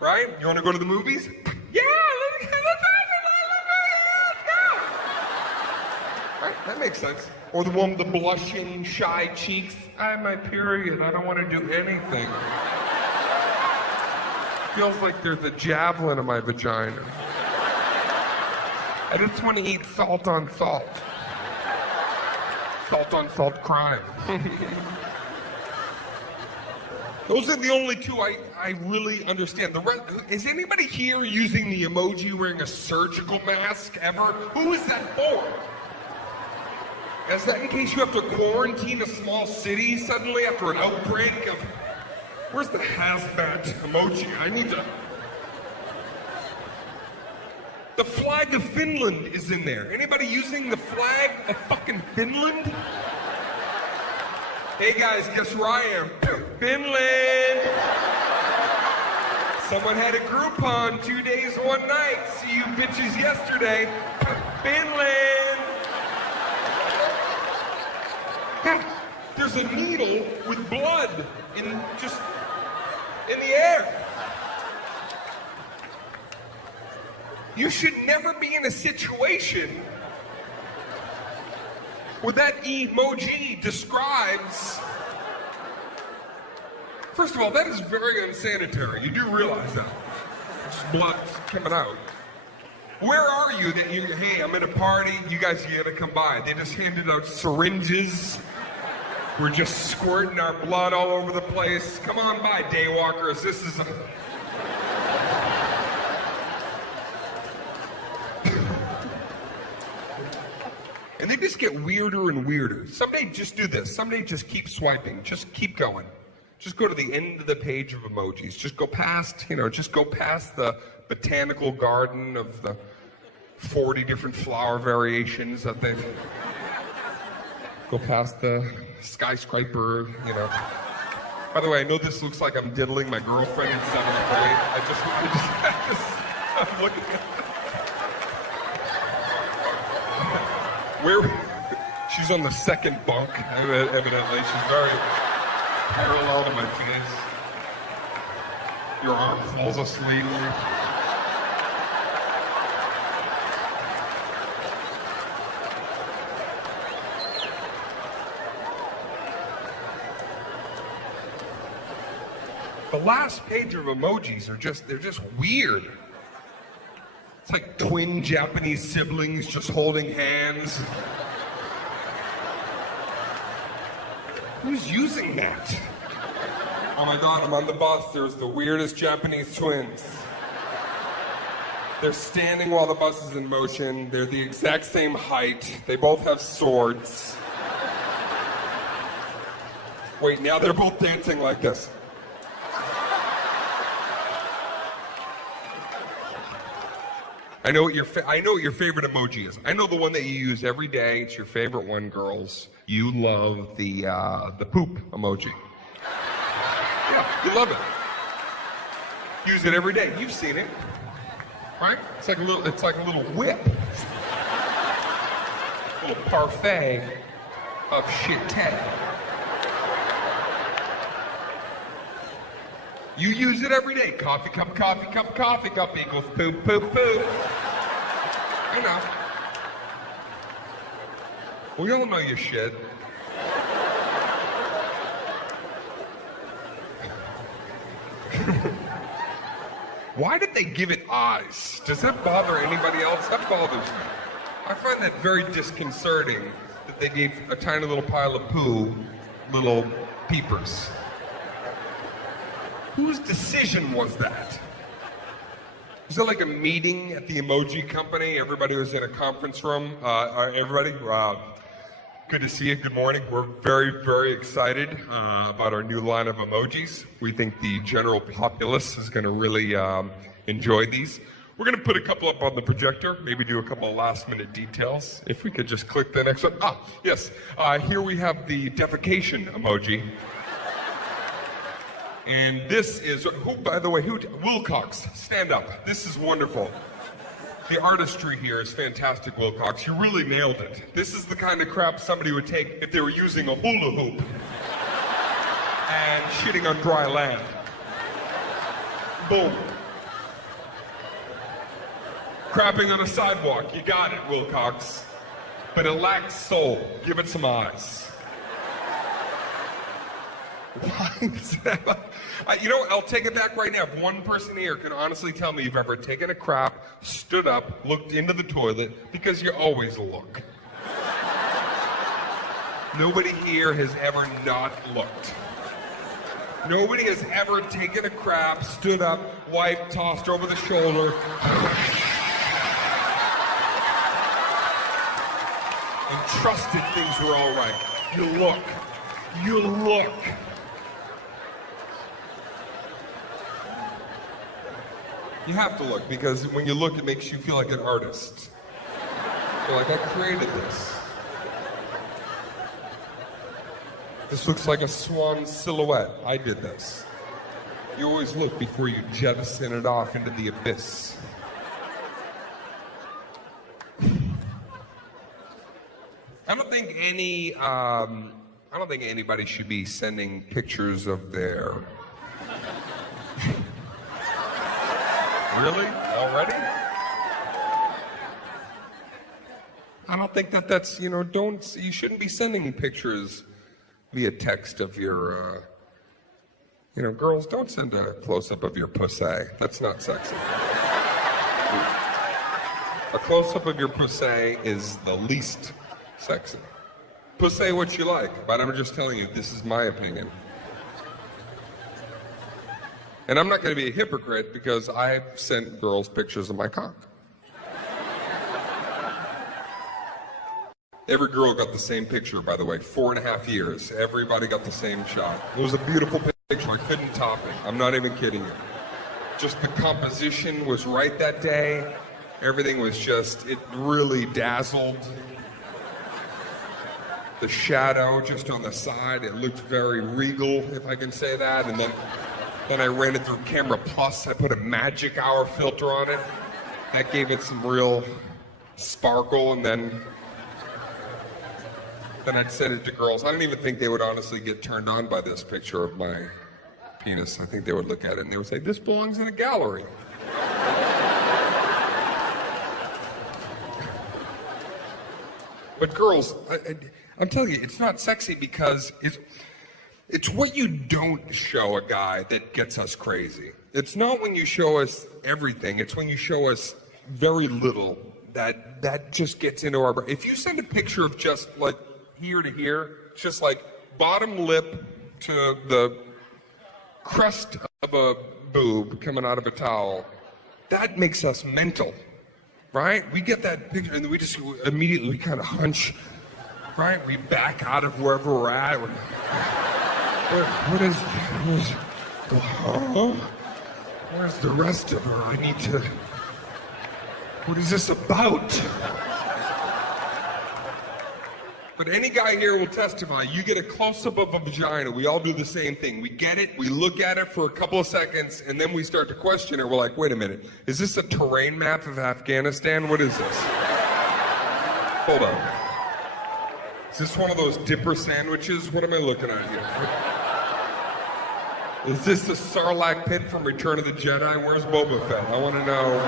Right? You want to go to the movies? Yeah, let's go. Right? That makes sense. Or the one with the blushing, shy cheeks. I have my period. I don't want to do anything. Feels like there's a javelin in my vagina. I just want to eat salt on salt. Salt on salt crime. Those are the only 2 I really understand. The rest, is anybody here using the emoji wearing a surgical mask ever? Who is that for? Is that in case you have to quarantine a small city suddenly after an outbreak of... Where's the hazmat emoji? I need to... The flag of Finland is in there. Anybody using the flag of fucking Finland? Hey guys, guess where I am? Finland! Someone had a Groupon, 2 days, 1 night. See you bitches yesterday. Finland! There's a needle with blood in the air. You should never be in a situation where that emoji describes... First of all, that is very unsanitary. You do realize that. Just blood's coming out. Where are you that you, hey, I'm at a party, you guys gotta come by. They just handed out syringes. We're just squirting our blood all over the place. Come on by, daywalkers. This is a... And they just get weirder and weirder. Someday just do this. Someday just keep swiping. Just keep going. Just go to the end of the page of emojis. Just go past, just go past the botanical garden of the 40 different flower variations that they've... Go past the skyscraper, By the way, I know this looks like I'm diddling my girlfriend in 7th grade. I'm looking at where she's on the second bunk, evidently. She's very parallel to my face. Your arm falls asleep. The last page of emojis they're just weird. It's like twin Japanese siblings just holding hands. Who's using that? Oh my God, I'm on the bus. There's the weirdest Japanese twins. They're standing while the bus is in motion. They're the exact same height. They both have swords. Wait, now they're both dancing like this. I know what your favorite emoji is. I know the one that you use every day. It's your favorite one, girls. You love the poop emoji. Yeah, you love it. Use it every day. You've seen it, right? It's like a little whip, a little parfait of shit. You use it every day. Coffee cup equals poop, poop, poop. I know. We all know your shit. Why did they give it eyes? Does that bother anybody else? That bothers me. I find that very disconcerting that they gave a tiny little pile of poo little peepers. Whose decision was that? Was it like a meeting at the emoji company? Everybody was in a conference room. Everybody, good to see you. Good morning. We're very, very excited about our new line of emojis. We think the general populace is going to really enjoy these. We're going to put a couple up on the projector, maybe do a couple of last-minute details. If we could just click the next one. Yes. Here we have the defecation emoji. And this is, Wilcox, stand up. This is wonderful. The artistry here is fantastic, Wilcox. You really nailed it. This is the kind of crap somebody would take if they were using a hula hoop and shitting on dry land. Boom. Crapping on a sidewalk. You got it, Wilcox. But it lacks soul. Give it some eyes. I'll take it back right now. If one person here can honestly tell me you've ever taken a crap, stood up, looked into the toilet, because you always look. Nobody here has ever not looked. Nobody has ever taken a crap, stood up, wiped, tossed over the shoulder, and trusted things were all right. You look. You look. You have to look, because when you look, it makes you feel like an artist. You're like, I created this. This looks like a swan silhouette. I did this. You always look before you jettison it off into the abyss. I don't think anybody should be sending pictures of their... Really? Already? I don't think that's, you shouldn't be sending pictures via text of your, girls, don't send a close-up of your pussy. That's not sexy. A close-up of your pussy is the least sexy. Pussy what you like, but I'm just telling you, this is my opinion. And I'm not going to be a hypocrite because I sent girls pictures of my cock. Every girl got the same picture, by the way. 4.5 years. Everybody got the same shot. It was a beautiful picture. I couldn't top it. I'm not even kidding you. Just the composition was right that day. Everything was just, it really dazzled. The shadow just on the side, it looked very regal, if I can say that. And then I ran it through Camera Plus. I put a magic hour filter on it. That gave it some real sparkle. And then I'd send it to girls. I don't even think they would honestly get turned on by this picture of my penis. I think they would look at it and they would say, this belongs in a gallery. But girls, I'm telling you, it's not sexy because it's what you don't show a guy that gets us crazy. It's not when you show us everything, it's when you show us very little that just gets into our brain. If you send a picture of just like here to here, just like bottom lip to the crest of a boob coming out of a towel, that makes us mental, right? We get that picture and we just immediately, we kind of hunch, right? We back out of wherever we're at. Where's the rest of her? I need to, what is this about? But any guy here will testify, you get a close-up of a vagina, we all do the same thing. We get it, we look at it for a couple of seconds, and then we start to question it. We're like, wait a minute, is this a terrain map of Afghanistan? What is this? Hold on. Is this one of those dipper sandwiches? What am I looking at here? Is this the Sarlacc pit from Return of the Jedi? Where's Boba Fett? I want to know.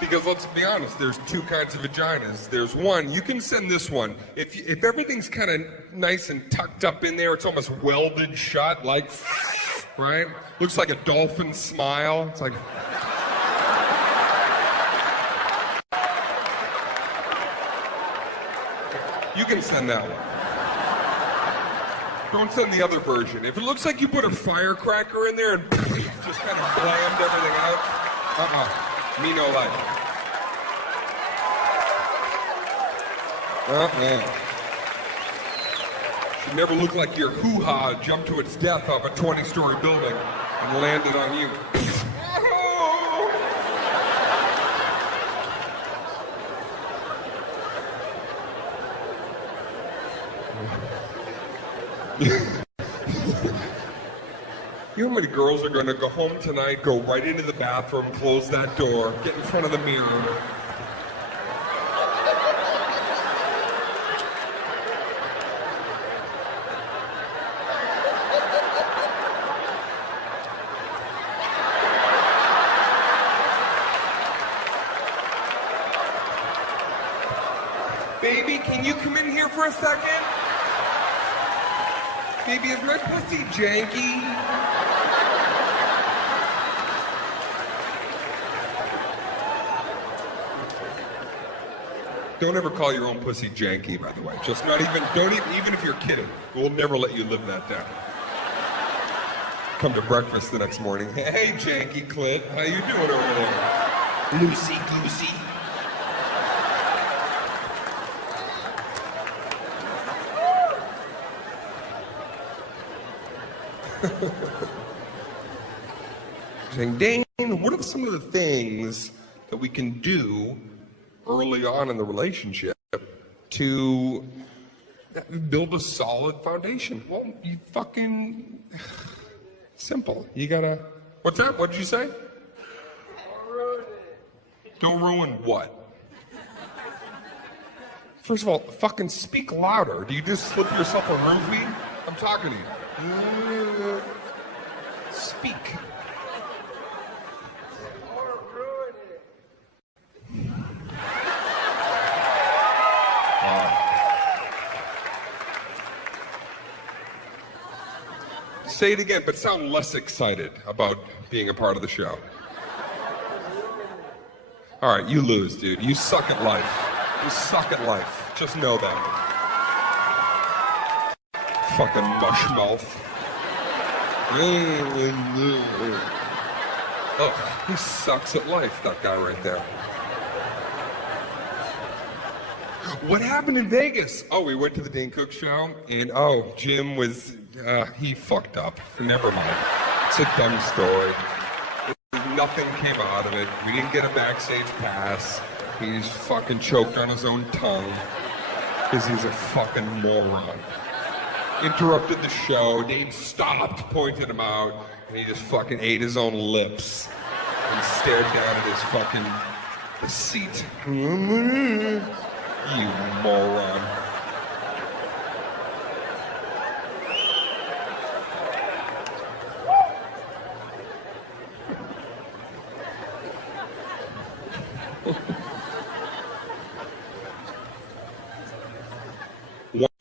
Because let's be honest, there's two kinds of vaginas. There's one, you can send this one. If everything's kind of nice and tucked up in there, it's almost welded shut, like, right? Looks like a dolphin smile. It's like... You can send that one. Don't send the other version. If it looks like you put a firecracker in there and just kind of blammed everything out, me no like. Man. Should never look like your hoo-ha jumped to its death off a 20-story building and landed on you. You know how many girls are going to go home tonight, go right into the bathroom, close that door, get in front of the mirror. Baby, can you come in here for a second? Baby, is my pussy janky? Don't ever call your own pussy janky, by the way. Just not even, even if you're kidding. We'll never let you live that down. Come to breakfast the next morning. Hey, janky clit, how you doing over there? Loosey-goosey. Saying, Dane, what are some of the things that we can do early on in the relationship to build a solid foundation? Well, you fucking simple. You gotta. What's that? What did you say? Don't ruin it. Don't ruin what? First of all, fucking speak louder. Do you just slip yourself a roofie? I'm talking to you. Speak. Don't ruin it. Say it again, but sound less excited about being a part of the show. All right, you lose, dude. You suck at life. You suck at life. Just know that. Fucking mush mouth. Oh, he sucks at life, that guy right there. What happened in Vegas? Oh, we went to the Dane Cook show, and Jim was, he fucked up. Never mind. It's a dumb story. Nothing came out of it. We didn't get a backstage pass. He's fucking choked on his own tongue because he's a fucking moron. Interrupted the show. Dane stopped, pointed him out, and he just fucking ate his own lips and stared down at his fucking seat. You moron.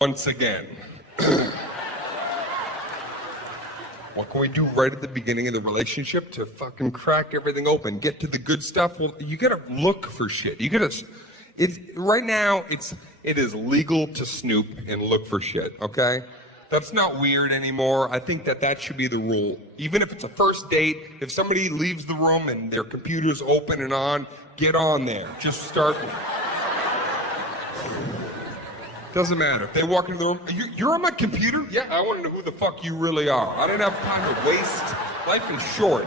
Once again, what can we do right at the beginning of the relationship to fucking crack everything open, get to the good stuff? Well, you gotta look for shit. You gotta, right now, it is legal to snoop and look for shit, okay? That's not weird anymore. I think that should be the rule. Even if it's a first date, if somebody leaves the room and their computer's open and on, get on there. Just start. Doesn't matter. If they walk into the room, you're on my computer? Yeah, I want to know who the fuck you really are. I didn't have time to waste. Life is short.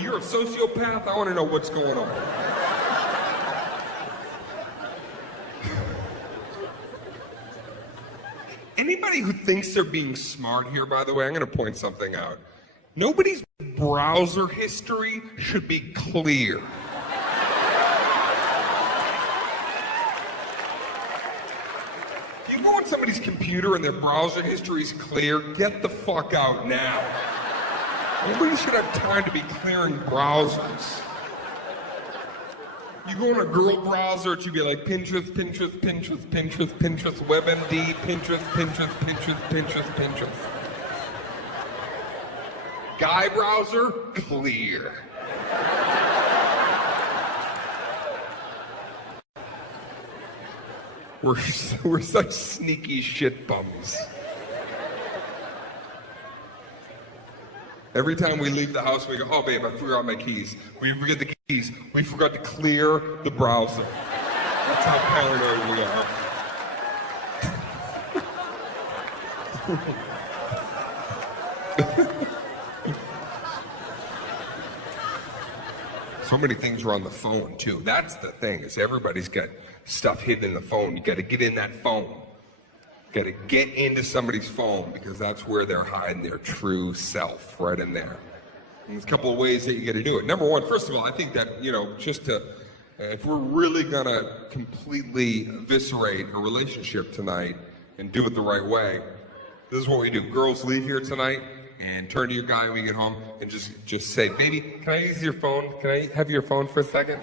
You're a sociopath? I want to know what's going on. Anybody who thinks they're being smart here, by the way, I'm going to point something out. Nobody's browser history should be clear. If you go on somebody's computer and their browser history is clear, get the fuck out now. Nobody should have time to be clearing browsers. You go on a girl browser, it should be like Pinterest, Pinterest, Pinterest, Pinterest, Pinterest, WebMD, Pinterest, Pinterest, Pinterest, Pinterest, Pinterest. Guy browser, clear. We're such sneaky shit bums. Every time we leave the house, we go, oh babe, I forgot my keys. We forget the keys. We forgot to clear the browser. That's how paranoid we are. So many things are on the phone too. That's the thing, is everybody's got stuff hidden in the phone. You gotta get in that phone. You gotta get into somebody's phone because that's where they're hiding their true self, right in there. And there's a couple of ways that you gotta do it. Number one, first of all, I think that, just to, if we're really gonna completely eviscerate a relationship tonight and do it the right way, this is what we do. Girls, leave here tonight and turn to your guy when we get home and just say, baby, can I use your phone? Can I have your phone for a second?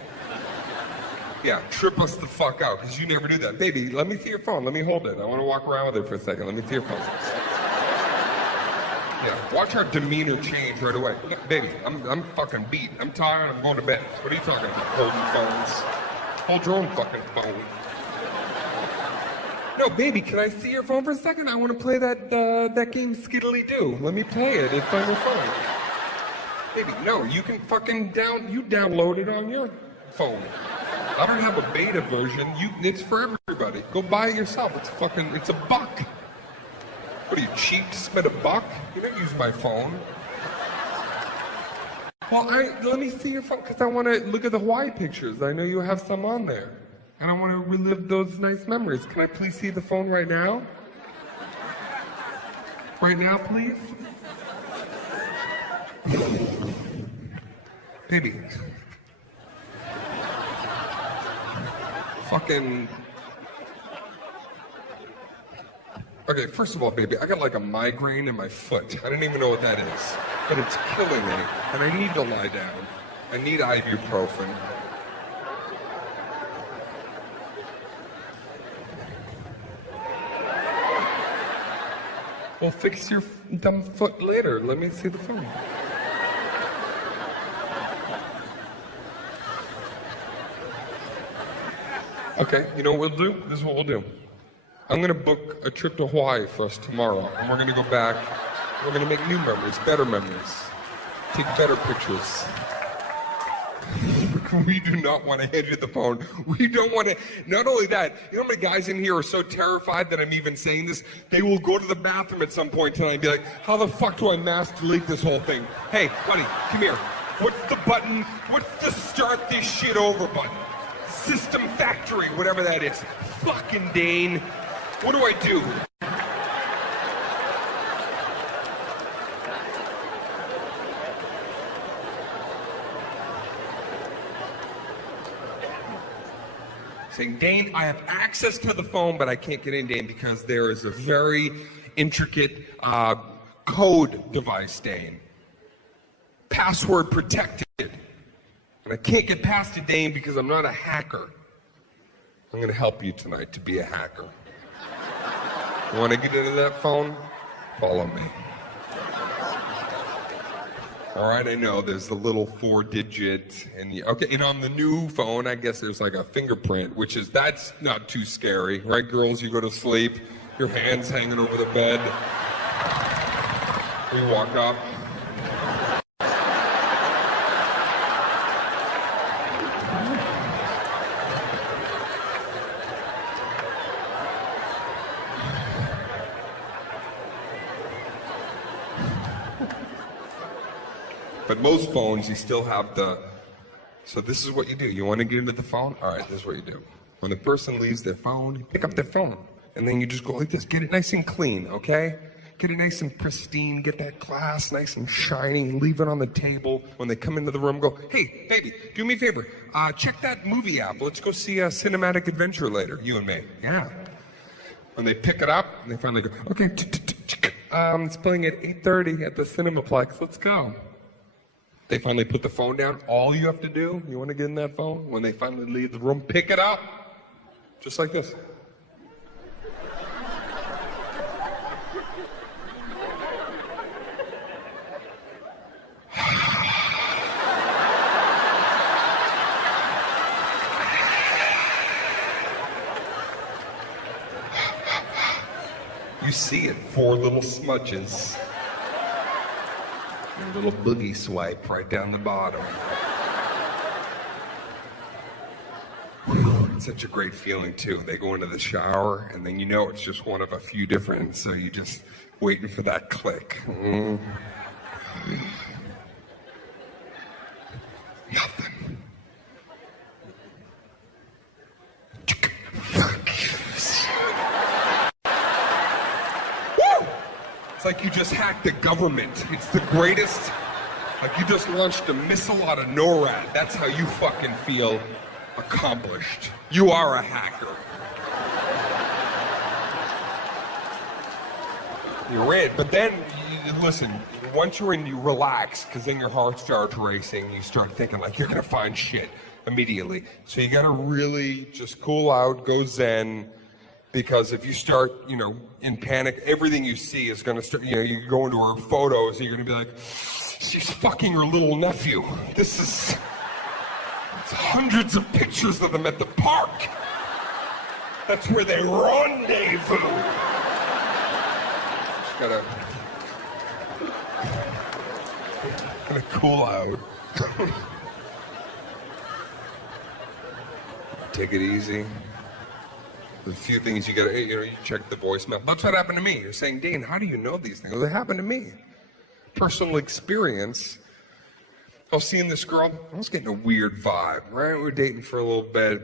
Yeah, trip us the fuck out, because you never do that. Baby, let me see your phone. Let me hold it. I want to walk around with it for a second. Let me see your phone. Yeah, watch our demeanor change right away. Look, baby, I'm fucking beat. I'm tired. I'm going to bed. What are you talking about? Holding phones. Hold your own fucking phone. No, baby, can I see your phone for a second? I want to play that game Skiddly Doo. Let me play it. It's on your phone. Baby, no, you can fucking download it on your phone. I don't have a beta version. It's for everybody. Go buy it yourself. It's a buck. What are you, cheap to spend a buck? You don't use my phone. Well, let me see your phone, because I want to look at the Hawaii pictures. I know you have some on there. And I want to relive those nice memories. Can I please see the phone right now? Right now, please? Baby. Fucking... Okay, first of all, baby, I got like a migraine in my foot. I don't even know what that is. But it's killing me, and I need to lie down. I need ibuprofen. Well, fix your dumb foot later. Let me see the phone. Okay, you know what we'll do? This is what we'll do. I'm gonna book a trip to Hawaii for us tomorrow, and we're gonna go back. We're gonna make new memories, better memories, take better pictures. We do not want to hand you the phone. We don't want to. Not only that, you know how many guys in here are so terrified that I'm even saying this? They will go to the bathroom at some point tonight and be like, how the fuck do I mass delete this whole thing? Hey, buddy, come here. What's the button? What's the start this shit over button? System Factory, whatever that is. Fucking Dane. What do I do? Saying, Dane, I have access to the phone, but I can't get in, Dane, because there is a very intricate code device, Dane. Password protected. And I can't get past it, Dane, because I'm not a hacker. I'm going to help you tonight to be a hacker. You want to get into that phone? Follow me. All right, I know there's the little 4-digit, and on the new phone, I guess there's like a fingerprint, that's not too scary, right, girls? You go to sleep, your hand's hanging over the bed, you walk up. But most phones, you still have so this is what you do. You want to get into the phone? All right, this is what you do. When the person leaves their phone, you pick up their phone. And then you just go like this. Get it nice and clean, okay? Get it nice and pristine. Get that glass nice and shiny. Leave it on the table. When they come into the room, go, hey, baby, do me a favor. Check that movie app. Let's go see a cinematic adventure later, you and me. Yeah. When they pick it up, and they finally go, okay, it's playing at 8:30 at the Cinemaplex. Let's go. They finally put the phone down. All you have to do, you want to get in that phone? When they finally leave the room, pick it up. Just like this. You see it, 4 little smudges. A little boogie swipe right down the bottom. It's such a great feeling, too. They go into the shower, and then you know it's just one of a few different, so you just waiting for that click. Nothing. It's like you just hacked the government. It's the greatest. Like you just launched a missile out of NORAD. That's how you fucking feel accomplished. You are a hacker. You're in. But then, listen, once you're in, you relax, because then your heart starts racing. You start thinking like you're going to find shit immediately. So you got to really just cool out, go zen. Because if you start, in panic, everything you see is going to start, you go into her photos and you're going to be like, she's fucking her little nephew. It's hundreds of pictures of them at the park. That's where they rendezvous. Just gotta cool out. Take it easy. There's a few things you gotta, you check the voicemail. That's what happened to me. You're saying, Dane, how do you know these things? Well, it happened to me. Personal experience. I was seeing this girl, I was getting a weird vibe, right? We were dating for a little bit,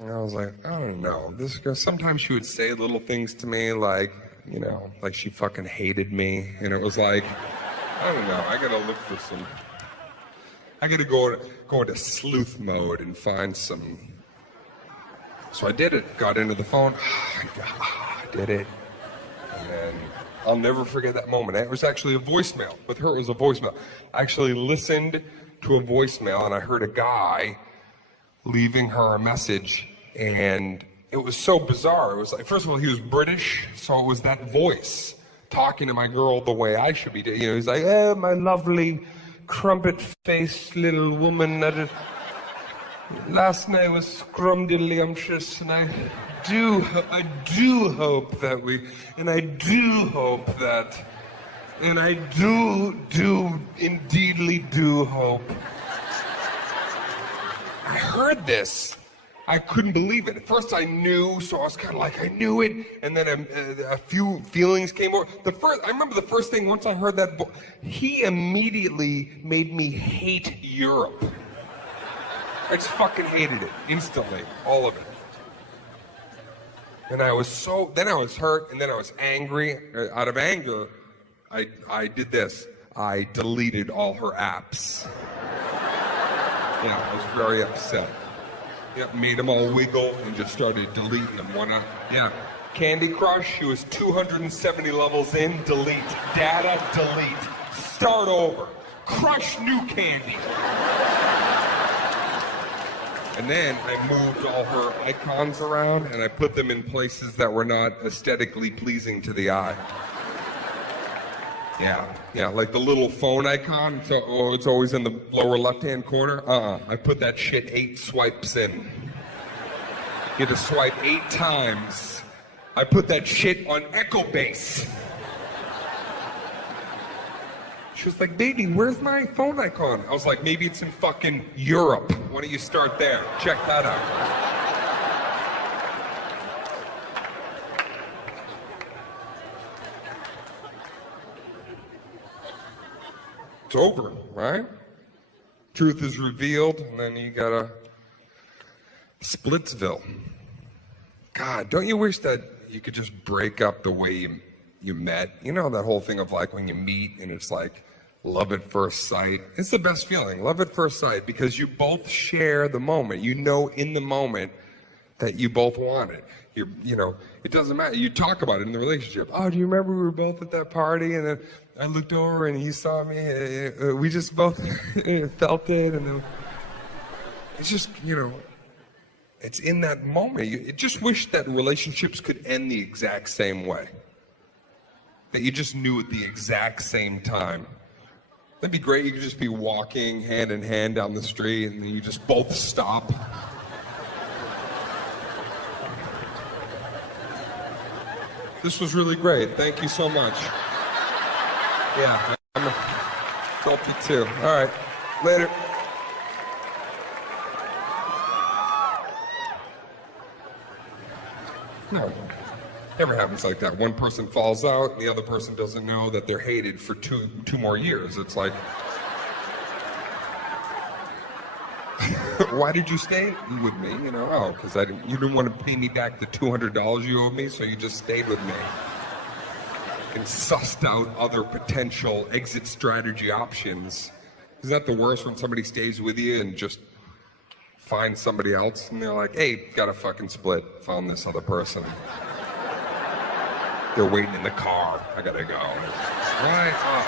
and I was like, I don't know. This girl, sometimes she would say little things to me like, like she fucking hated me. And it was like, I don't know, I gotta look for I gotta go into sleuth mode and find some. So I did it, got into the phone, I did it, and I'll never forget that moment. It was actually a voicemail. With her, it was a voicemail. I actually listened to a voicemail, and I heard a guy leaving her a message, and it was so bizarre. It was like, first of all, he was British, so it was that voice talking to my girl the way I should be doing. He's like, oh, my lovely crumpet-faced little woman that is... Last night was scrumdiddlyumptious, and I do hope that I do indeedly do hope. I heard this, I couldn't believe it. At first I knew, so I was kind of like, I knew it. And then a few feelings came over. I remember the first thing, once I heard that book, he immediately made me hate Europe. I just fucking hated it, instantly, all of it. And I was then I was hurt, and then I was angry. Out of anger, I did this. I deleted all her apps. Yeah, I was very upset. Yeah, made them all wiggle and just started deleting them one up. Yeah. Candy Crush, she was 270 levels in, delete. Data, delete. Start over. Crush new candy. And then I moved all her icons around and I put them in places that were not aesthetically pleasing to the eye. Yeah, like the little phone icon, so it's always in the lower left-hand corner. I put that shit 8 swipes in. You had to swipe 8 times. I put that shit on Echo Base. She was like, baby, where's my phone icon? I was like, maybe it's in fucking Europe. Why don't you start there? Check that out. It's over, right? Truth is revealed, and then you got a Splitsville. God, don't you wish that you could just break up the way you met? You know that whole thing of like when you meet and it's like love at first sight. It's the best feeling, love at first sight, because you both share the moment. You know in the moment that you both want it. You know, it doesn't matter. You talk about it in the relationship. Oh, do you remember we were both at that party and then I looked over and he saw me. We just both felt it, and then it's just, you know, it's in that moment. You just wish that relationships could end the exact same way. That you just knew at the exact same time. That'd be great. You could just be walking hand in hand down the street and then you just both stop. This was really great. Thank you so much. Yeah, I'm salty too. All right, later. No, never happens like that. One person falls out, and the other person doesn't know that they're hated for two more years. It's like, why did you stay with me? You know, oh, because you didn't want to pay me back the $200 you owed me, so you just stayed with me. And sussed out other potential exit strategy options. Isn't that the worst, when somebody stays with you and just finds somebody else and they're like, hey, gotta fucking split, found this other person. They're waiting in the car, I gotta go. Right? Oh,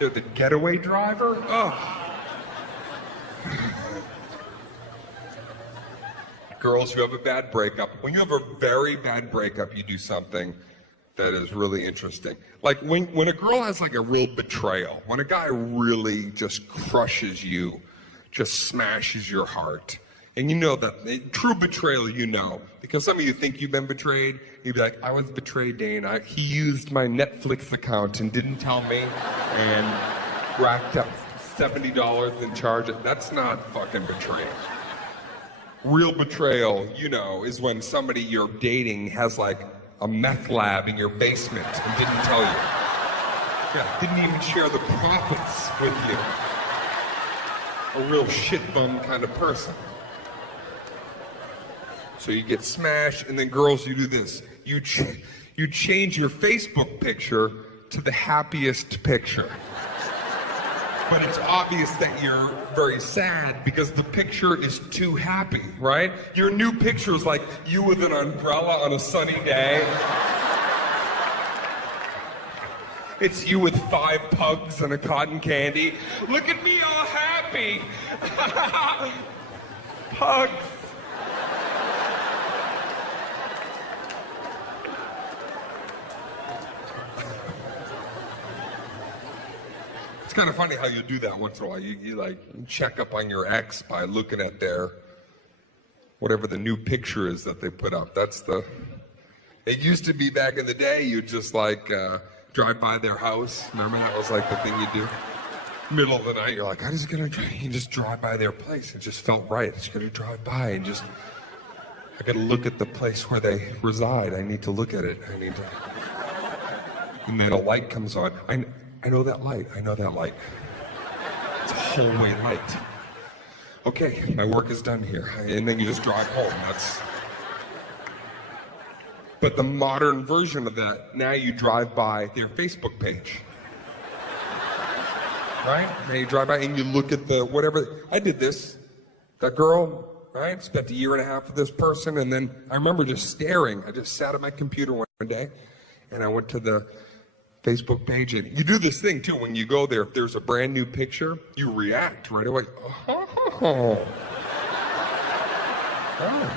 they're the getaway driver? Oh. Girls, you have a bad breakup. When you have a very bad breakup, you do something that is really interesting. Like when a girl has like a real betrayal, when a guy really just crushes you, just smashes your heart, and you know that true betrayal, you know, because some of you think you've been betrayed. You'd be like, I was betrayed, Dane. He used my Netflix account and didn't tell me, and racked up $70 in charge. That's not fucking betrayal. Real betrayal, you know, is when somebody you're dating has like a meth lab in your basement and didn't tell you. Yeah, didn't even share the profits with you. A real shit bum kind of person. So you get smashed, and then girls, you do this. You change your Facebook picture to the happiest picture. But it's obvious that you're very sad because the picture is too happy, right? Your new picture is like you with an umbrella on a sunny day. It's you with 5 pugs and a cotton candy. Look at me all happy. Pugs. It's kind of funny how you do that once in a while. You like check up on your ex by looking at their, whatever the new picture is that they put up. It used to be back in the day, you'd just like drive by their house. Remember that was like the thing you do? Middle of the night, you're like, you just drive by their place. It just felt right. I'm just gonna drive by and I gotta look at the place where they reside. I need to look at it. And then a light comes on. I know that light. I know that light. It's a hallway light. Okay, my work is done here. And then you just drive home. But the modern version of that, now you drive by their Facebook page. Right? Now you drive by and you look at the whatever. I did this. That girl, right? Spent a year and a half with this person, and then I remember just staring. I just sat at my computer one day, and I went to the Facebook page, and you do this thing too when you go there. If there's a brand new picture, you react right away. Oh,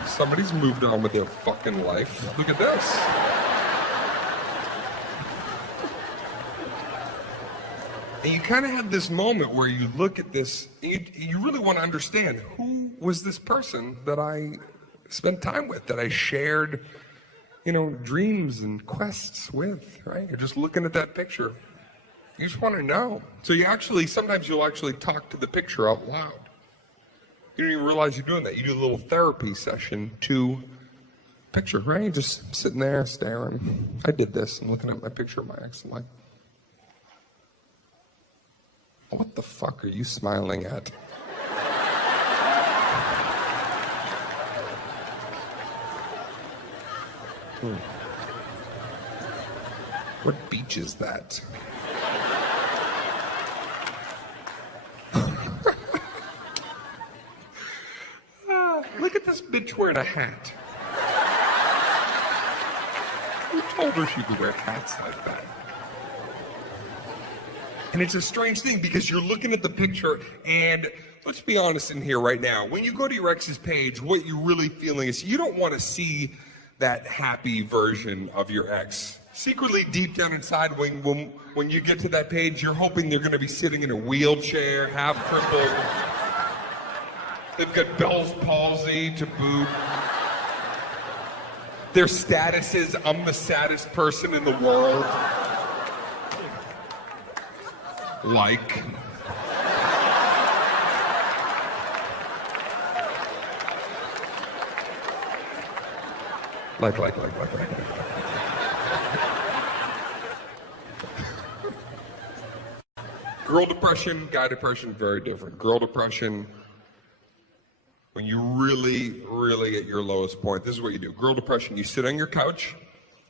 somebody's moved on with their fucking life. Look at this. And you kind of have this moment where you look at this, and you really want to understand, who was this person that I spent time with, that I shared, dreams and quests with, right? You're just looking at that picture. You just want to know. So sometimes you'll actually talk to the picture out loud. You don't even realize you're doing that. You do a little therapy session to picture, right? You're just sitting there staring. I did this and looking at my picture of my ex. I'm like, what the fuck are you smiling at? What beach is that? Look at this bitch wearing a hat. Who told her she could wear hats like that? And it's a strange thing because you're looking at the picture, and let's be honest in here right now. When you go to your ex's page, what you're really feeling is you don't want to see that happy version of your ex. Secretly, deep down inside, when you get to that page, you're hoping they're going to be sitting in a wheelchair, half crippled. They've got Bell's palsy to boot. Their status is, I'm the saddest person in the world. Like. Girl depression, guy depression, very different. Girl depression, when you really, really at your lowest point, this is what you do. Girl depression, you sit on your couch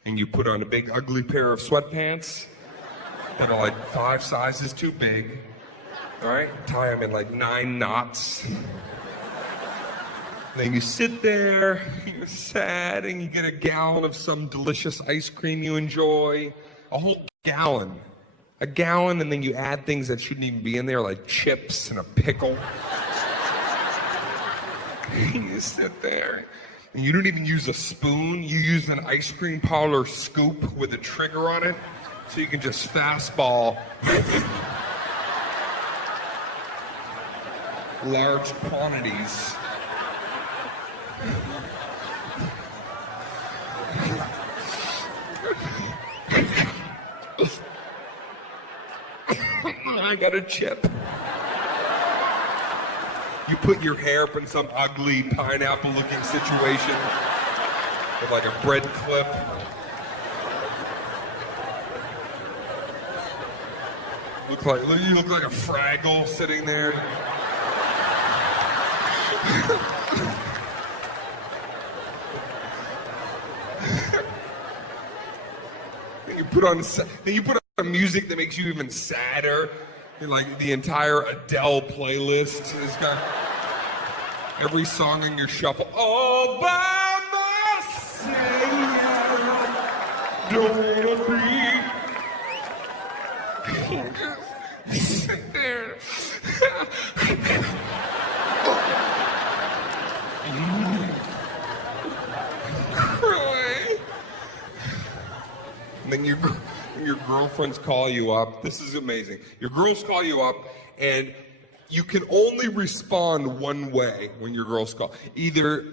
and you put on a big ugly pair of sweatpants that are like 5 sizes too big, all right? Tie them in like 9 knots. Then you sit there, you're sad, and you get a gallon of some delicious ice cream you enjoy. A whole gallon. A gallon, and then you add things that shouldn't even be in there, like chips and a pickle. And you sit there, and you don't even use a spoon. You use an ice cream parlor scoop with a trigger on it, so you can just fastball large quantities. I got a chip. You put your hair up in some ugly pineapple-looking situation with like a bread clip. You look like a Fraggle sitting there. Then you put on music that makes you even sadder. Like the entire Adele playlist has got every song in your shuffle. All by myself, don't be. Sit there. Cry. And then your girlfriends call you up. This is amazing. Your girls call you up, and you can only respond one way when your girls call. Either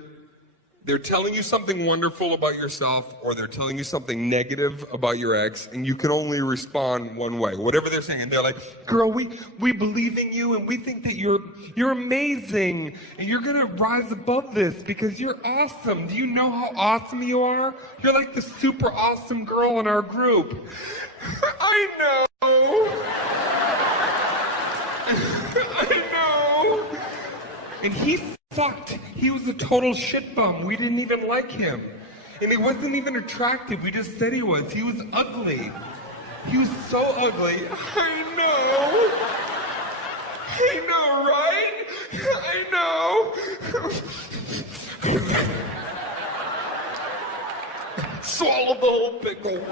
They're telling you something wonderful about yourself, or they're telling you something negative about your ex, and you can only respond one way. Whatever they're saying, they're like, "Girl, we believe in you, and we think that you're amazing, and you're gonna rise above this because you're awesome. Do you know how awesome you are? You're like the super awesome girl in our group." I know. I know. And he sucked. He was a total shit bum. We didn't even like him. And he wasn't even attractive. We just said he was. He was ugly. He was so ugly. I know. I know, right? I know. Swallow the whole pickle.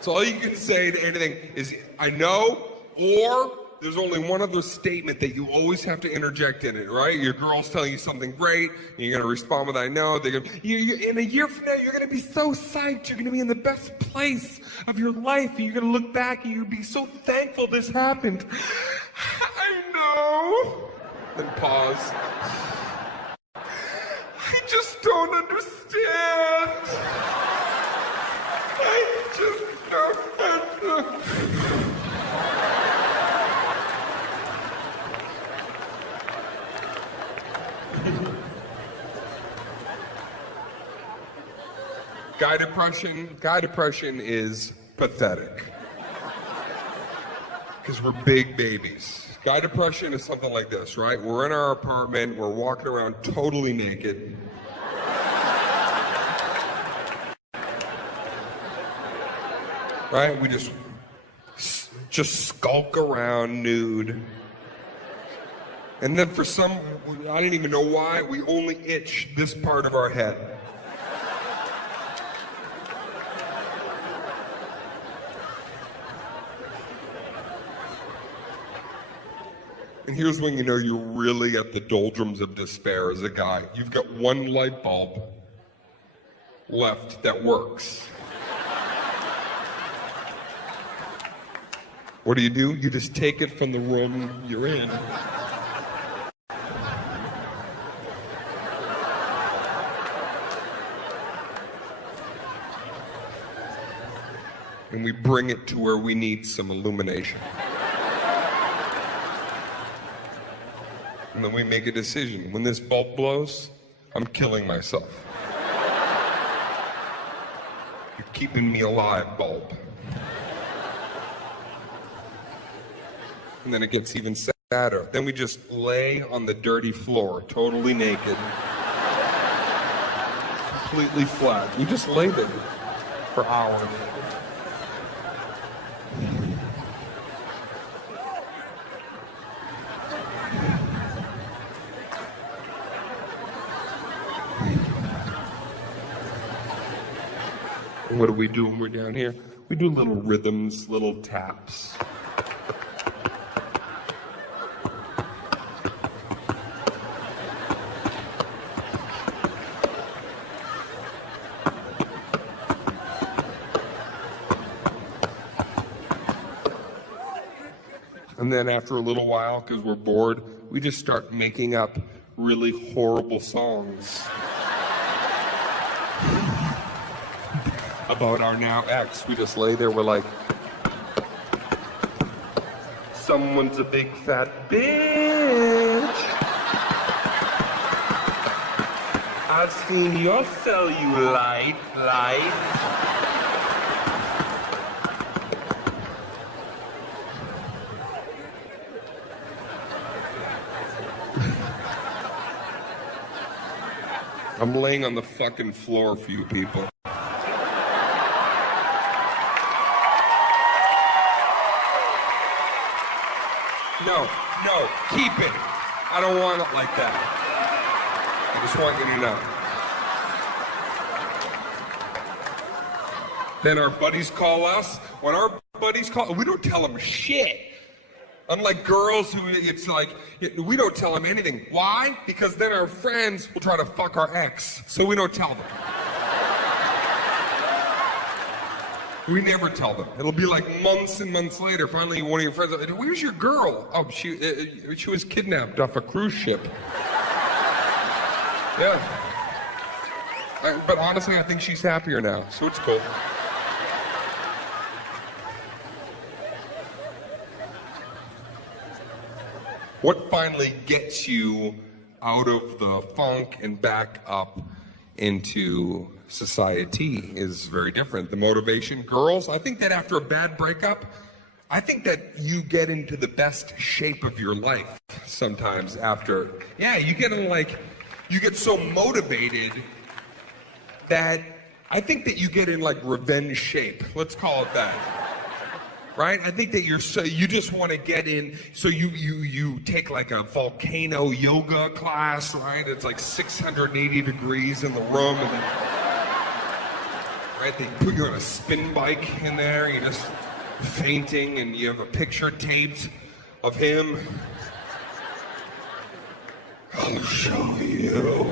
So all you can say to anything is, "I know," or there's only one other statement that you always have to interject in it, right? Your girl's telling you something great, and you're gonna respond with "I know." They're gonna, in a year from now, you're gonna be so psyched. You're gonna be in the best place of your life, and you're gonna look back and you're gonna be so thankful this happened. I know. Then pause. I just don't understand. I just don't understand. Guy depression is pathetic. Because we're big babies. Guy depression is something like this, right? We're in our apartment, we're walking around totally naked. Right? We just skulk around nude. And then for some, I didn't even know why, we only itch this part of our head. And here's when you know you're really at the doldrums of despair as a guy. You've got one light bulb left that works. What do? You just take it from the room you're in. And we bring it to where we need some illumination. And then we make a decision. When this bulb blows, I'm killing myself. You're keeping me alive, bulb. And then it gets even sadder. Then we just lay on the dirty floor, totally naked, completely flat. We just lay there for hours. What do we do when we're down here? We do little rhythms, little taps. And then after a little while, because we're bored, we just start making up really horrible songs about our now ex. We just lay there, we're like, someone's a big fat bitch. I've seen your cellulite, I'm laying on the fucking floor for you people. No, keep it. I don't want it like that. I just want you to know. Then our buddies call us. When our buddies call, we don't tell them shit. Unlike girls who, it's like, we don't tell them anything. Why? Because then our friends will try to fuck our ex. So we don't tell them. We never tell them. It'll be like months and months later. Finally, one of your friends will say, "Where's your girl?" "Oh, she was kidnapped off a cruise ship." Yeah. But honestly, I think she's happier now, so it's cool. What finally gets you out of the funk and back up into society is very different. The motivation, girls, I think that after a bad breakup, I think that you get into the best shape of your life sometimes after. Yeah, you get so motivated that I think that you get in like revenge shape. Let's call it that. Right? I think that you just want to get in, so you take like a volcano yoga class, right? It's like 680 degrees in the room, and then, right, they put you on a spin bike in there, you're just fainting, and you have a picture taped of him. I'll show you.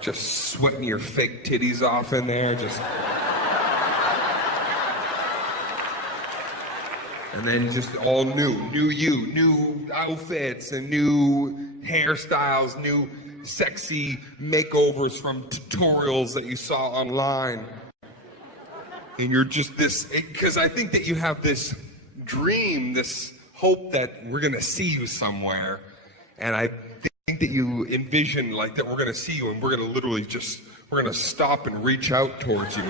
Just sweating your fake titties off in there, just. And then just all new you, new outfits and new hairstyles, new sexy makeovers from tutorials that you saw online. And you're just this, because I think that you have this dream, this hope that we're gonna see you somewhere. And I think that you envision like that we're gonna see you and we're gonna literally we're gonna stop and reach out towards you.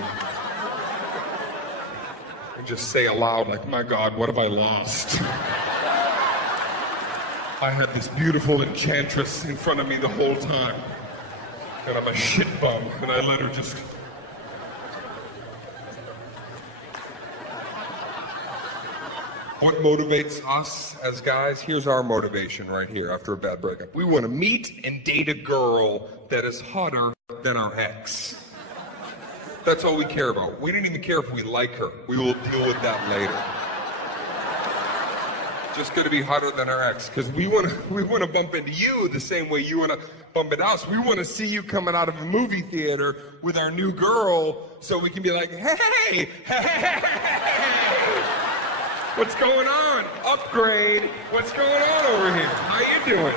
And just say aloud, like, my God, what have I lost? I had this beautiful enchantress in front of me the whole time. And I'm a shit bum, and I let her just... What motivates us as guys? Here's our motivation right here after a bad breakup. We want to meet and date a girl that is hotter than our ex. That's all we care about. We don't even care if we like her. We will deal with that later. Just got to be hotter than our ex, because we want to bump into you the same way you want to bump into us. We want to see you coming out of a movie theater with our new girl, so we can be like, hey, what's going on? Upgrade. What's going on over here? How you doing?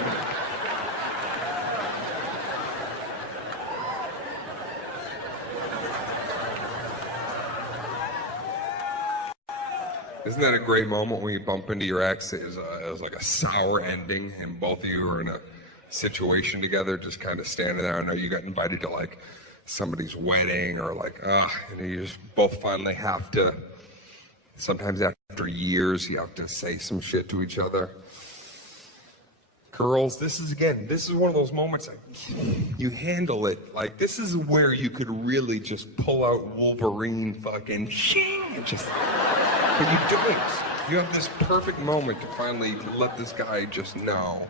Isn't that a great moment when you bump into your ex? It was like a sour ending, and both of you are in a situation together, just kind of standing there. I know you got invited to like somebody's wedding, or like, and you just both finally have to. Sometimes after years, you have to say some shit to each other. Girls, this is one of those moments like, you handle it. Like, this is where you could really just pull out Wolverine fucking and just, but you don't. You have this perfect moment to finally let this guy just know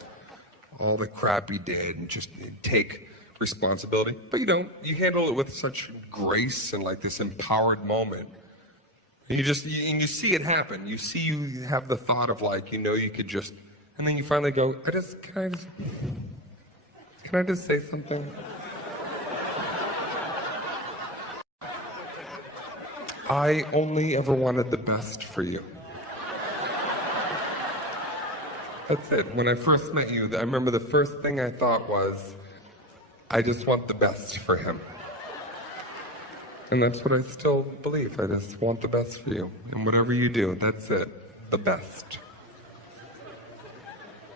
all the crap he did and just take responsibility. But you don't. You handle it with such grace and like this empowered moment. And you see it happen. You have the thought of like, you could just, and then you finally go, can I just say something? I only ever wanted the best for you. That's it. When I first met you, I remember the first thing I thought was, I just want the best for him. And that's what I still believe. I just want the best for you. And whatever you do, that's it. The best.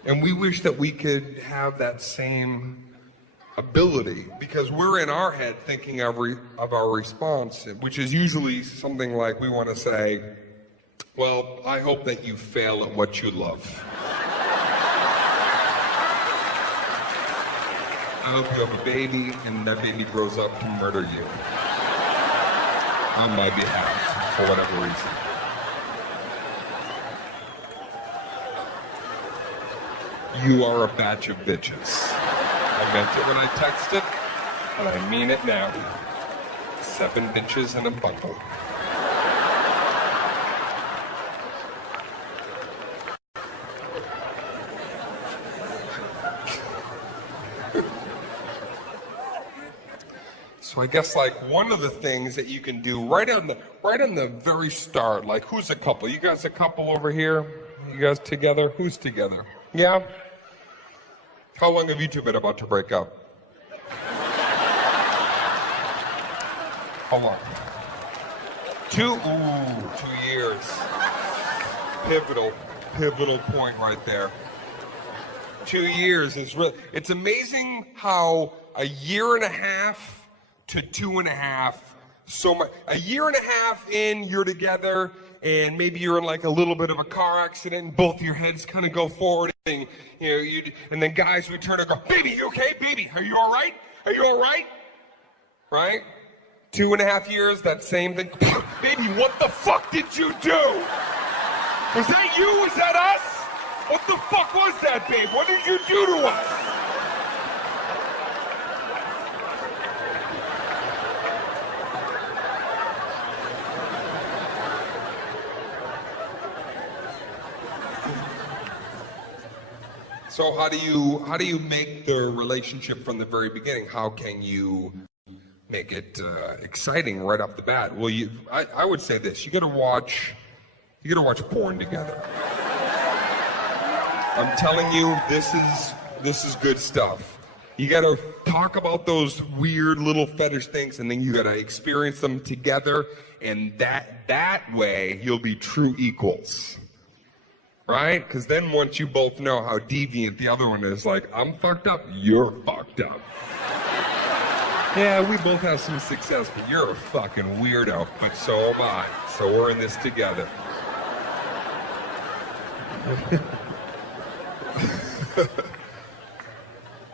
And we wish that we could have that same ability, because we're in our head thinking of our response, which is usually something like we want to say, well, I hope that you fail at what you love. I hope you have a baby and that baby grows up to murder you. On my behalf, for whatever reason. You are a batch of bitches. I meant it when I texted, and I mean it now. 7 bitches in a bundle. So I guess like one of the things that you can do right on the very start, like who's a couple? You guys a couple over here? You guys together? Who's together? Yeah? How long have you two been about to break up? How long? 2 years. Pivotal point right there. 2 years is really, it's amazing how a year and a half to 2.5, so much, a year and a half in, you're together, and maybe you're in like a little bit of a car accident, and both your heads kind of go forward, and and then guys would turn and go, baby, you okay? Baby, are you all right? Are you all right? Right? 2.5 years, that same thing. Baby, what the fuck did you do? Was that you? Was that us? What the fuck was that, babe? What did you do to us? So how do you make the relationship from the very beginning? How can you make it exciting right off the bat? Well, I would say this: you gotta watch porn together. I'm telling you, this is good stuff. You gotta talk about those weird little fetish things, and then you gotta experience them together, and that way you'll be true equals. Right? Because then once you both know how deviant the other one is, like, I'm fucked up, you're fucked up. Yeah, we both have some success, but you're a fucking weirdo, but so am I. So we're in this together.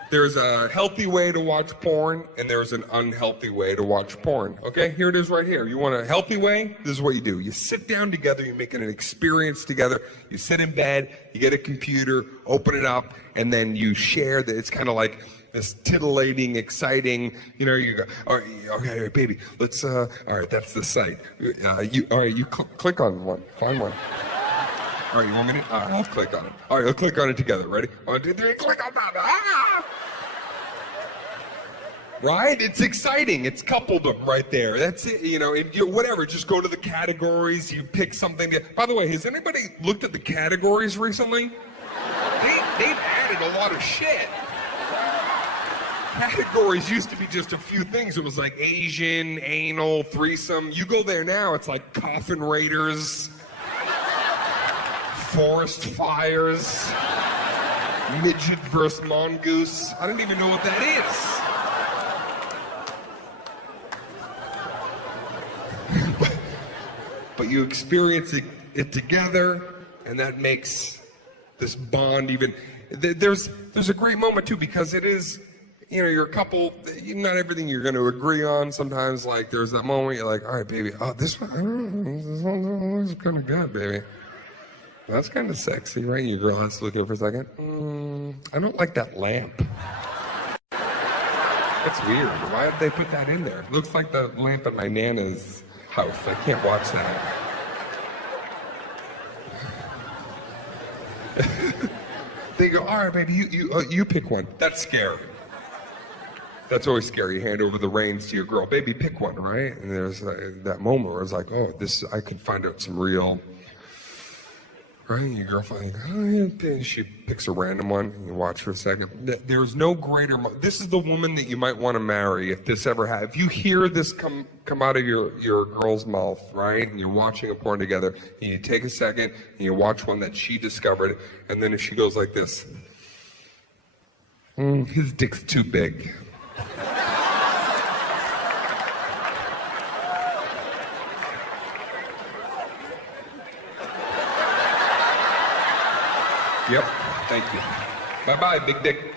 There's a healthy way to watch porn, and there's an unhealthy way to watch porn. Okay, here it is right here. You want a healthy way? This is what you do. You sit down together, you make it an experience together. You sit in bed, you get a computer, open it up, and then you share that. It's kind of like this titillating, exciting, you go, all right, baby, let's, all right, that's the site. You click on one, find one. All right, you want me to? All right, I'll click on it. All right, we'll click on it together. Ready? 1, 2, 3, click on that. Ah! Right? It's exciting. It's coupledom right there. That's it. Whatever. Just go to the categories. You pick something. By the way, has anybody looked at the categories recently? They've added a lot of shit. Categories used to be just a few things. It was like Asian, anal, threesome. You go there now, it's like coffin raiders, forest fires, midget versus mongoose. I don't even know what that is. But you experience it together, and that makes this bond even. There's a great moment too, because it is, you're a couple, not everything you're going to agree on. Sometimes, like, there's that moment you're like, all right, baby, this one looks kind of good, baby. That's kind of sexy, right? Your girl has to look at it for a second. I don't like that lamp. That's weird. Why did they put that in there? It looks like the lamp at my Nana's house. I can't watch that. They go, all right, baby, you pick one. That's scary. That's always scary. You hand over the reins to your girl. Baby, pick one, right? And there's that moment where it's like, oh, I could find out some real... Right? Your girlfriend, she picks a random one, and you watch for a second. There's no greater... This is the woman that you might want to marry if this ever happens. If you hear this come out of your girl's mouth, right, and you're watching a porn together, and you take a second, and you watch one that she discovered, and then if she goes like this, his dick's too big. Yep, thank you. Bye-bye, big dick.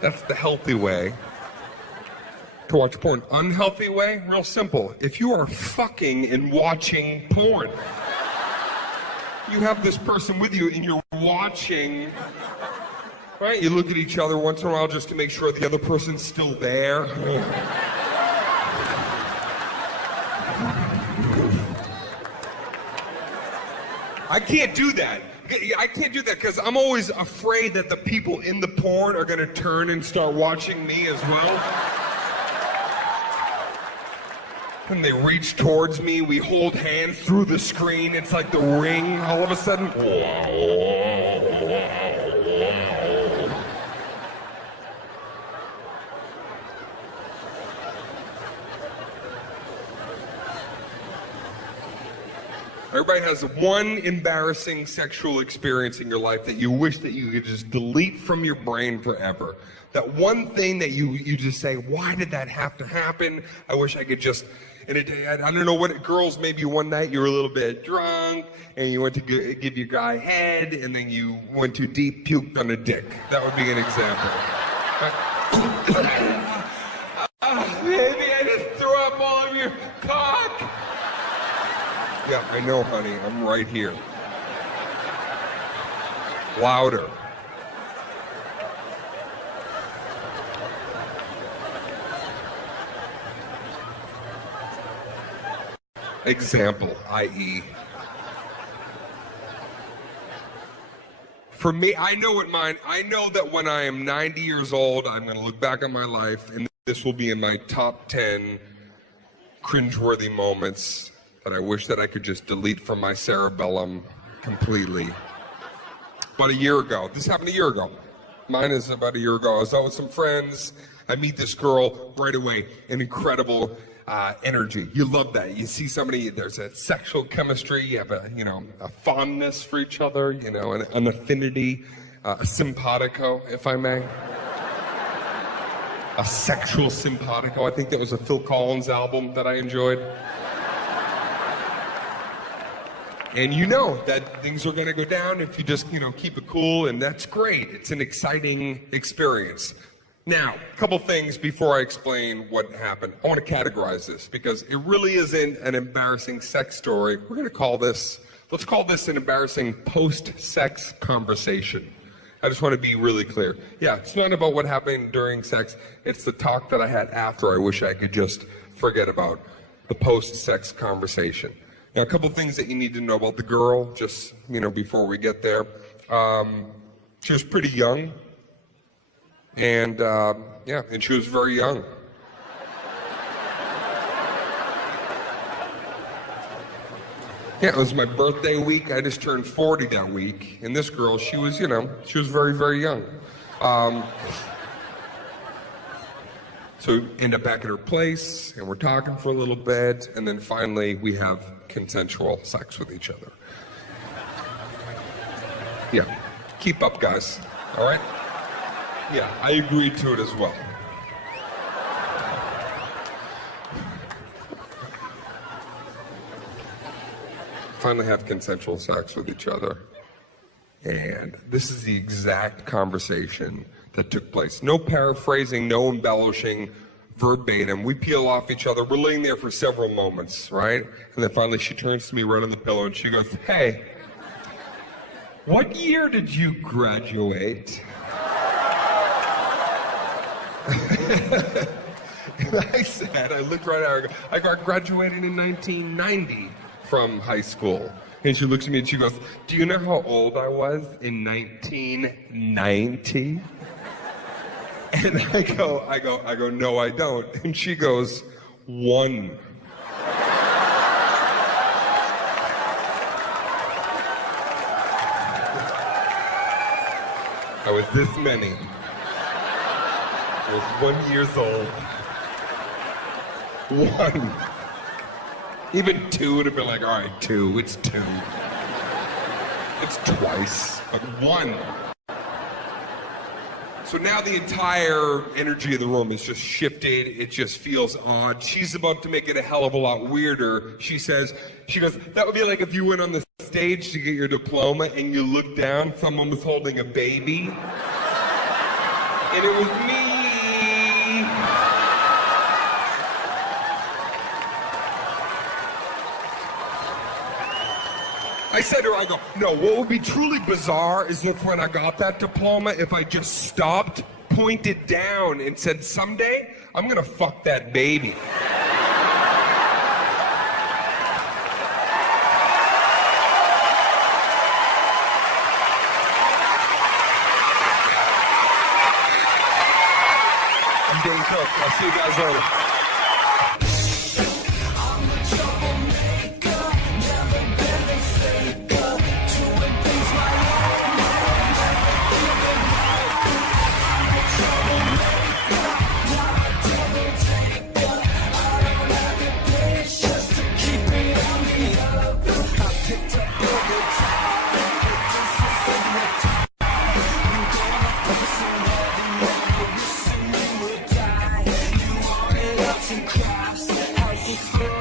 That's the healthy way to watch porn. Unhealthy way? Real simple. If you are fucking and watching porn, you have this person with you and you're watching, right? You look at each other once in a while just to make sure the other person's still there. I can't do that. I can't do that because I'm always afraid that the people in the porn are going to turn and start watching me as well. And they reach towards me. We hold hands through the screen. It's like The Ring all of a sudden. Everybody has one embarrassing sexual experience in your life that you wish that you could just delete from your brain forever. That one thing that you just say, why did that have to happen? I wish I could just, and I don't know what, girls, maybe one night you were a little bit drunk and you went to give your guy head and then you went too deep, puked on a dick. That would be an example. Baby, I just threw up all of your cock. Yeah, I know, honey. I'm right here. Louder. Example, i.e. For me, I know that when I am 90 years old, I'm going to look back on my life, and this will be in my top 10 cringeworthy moments that I wish that I could just delete from my cerebellum completely. About a year ago. This happened a year ago. Mine is about a year ago. I was out with some friends. I meet this girl right away. An incredible energy. You love that. You see somebody, there's a sexual chemistry. You have a fondness for each other, an affinity, a simpatico, if I may. A sexual simpatico. I think that was a Phil Collins album that I enjoyed. And you know that things are going to go down if you just, keep it cool, and that's great. It's an exciting experience. Now, a couple things before I explain what happened. I want to categorize this because it really isn't an embarrassing sex story. We're going to let's call this an embarrassing post-sex conversation. I just want to be really clear. Yeah, it's not about what happened during sex. It's the talk that I had after I wish I could just forget about. The post-sex conversation. Now, a couple things that you need to know about the girl, just, before we get there. She was pretty young. And, and she was very young. Yeah, it was my birthday week. I just turned 40 that week. And this girl, she was very, very young. So we end up back at her place, and we're talking for a little bit, and then finally we have consensual sex with each other. Yeah, keep up, guys, all right? Yeah, I agreed to it as well. Finally have consensual sex with each other. And this is the exact conversation that took place. No paraphrasing, no embellishing, verbatim. We peel off each other. We're laying there for several moments, right? And then finally she turns to me right on the pillow and she goes, "Hey, what year did you graduate?" And I looked right at her. I graduated in 1990 from high school. And she looks at me and she goes, "Do you know how old I was in 1990? And I go, "No, I don't." And she goes, "1." I was this many. I was 1 year old. 1. Even 2 would have been like, all right, 2, it's 2. It's twice, but 1. So now the entire energy of the room is just shifted. It just feels odd. She's about to make it a hell of a lot weirder. She goes, "That would be like if you went on the stage to get your diploma and you looked down, someone was holding a baby. And it was me." I said to her, I go, "No, what would be truly bizarre is if when I got that diploma, if I just stopped, pointed down, and said, someday, I'm gonna fuck that baby." I'm Dane. I'll see you guys later. حاذف.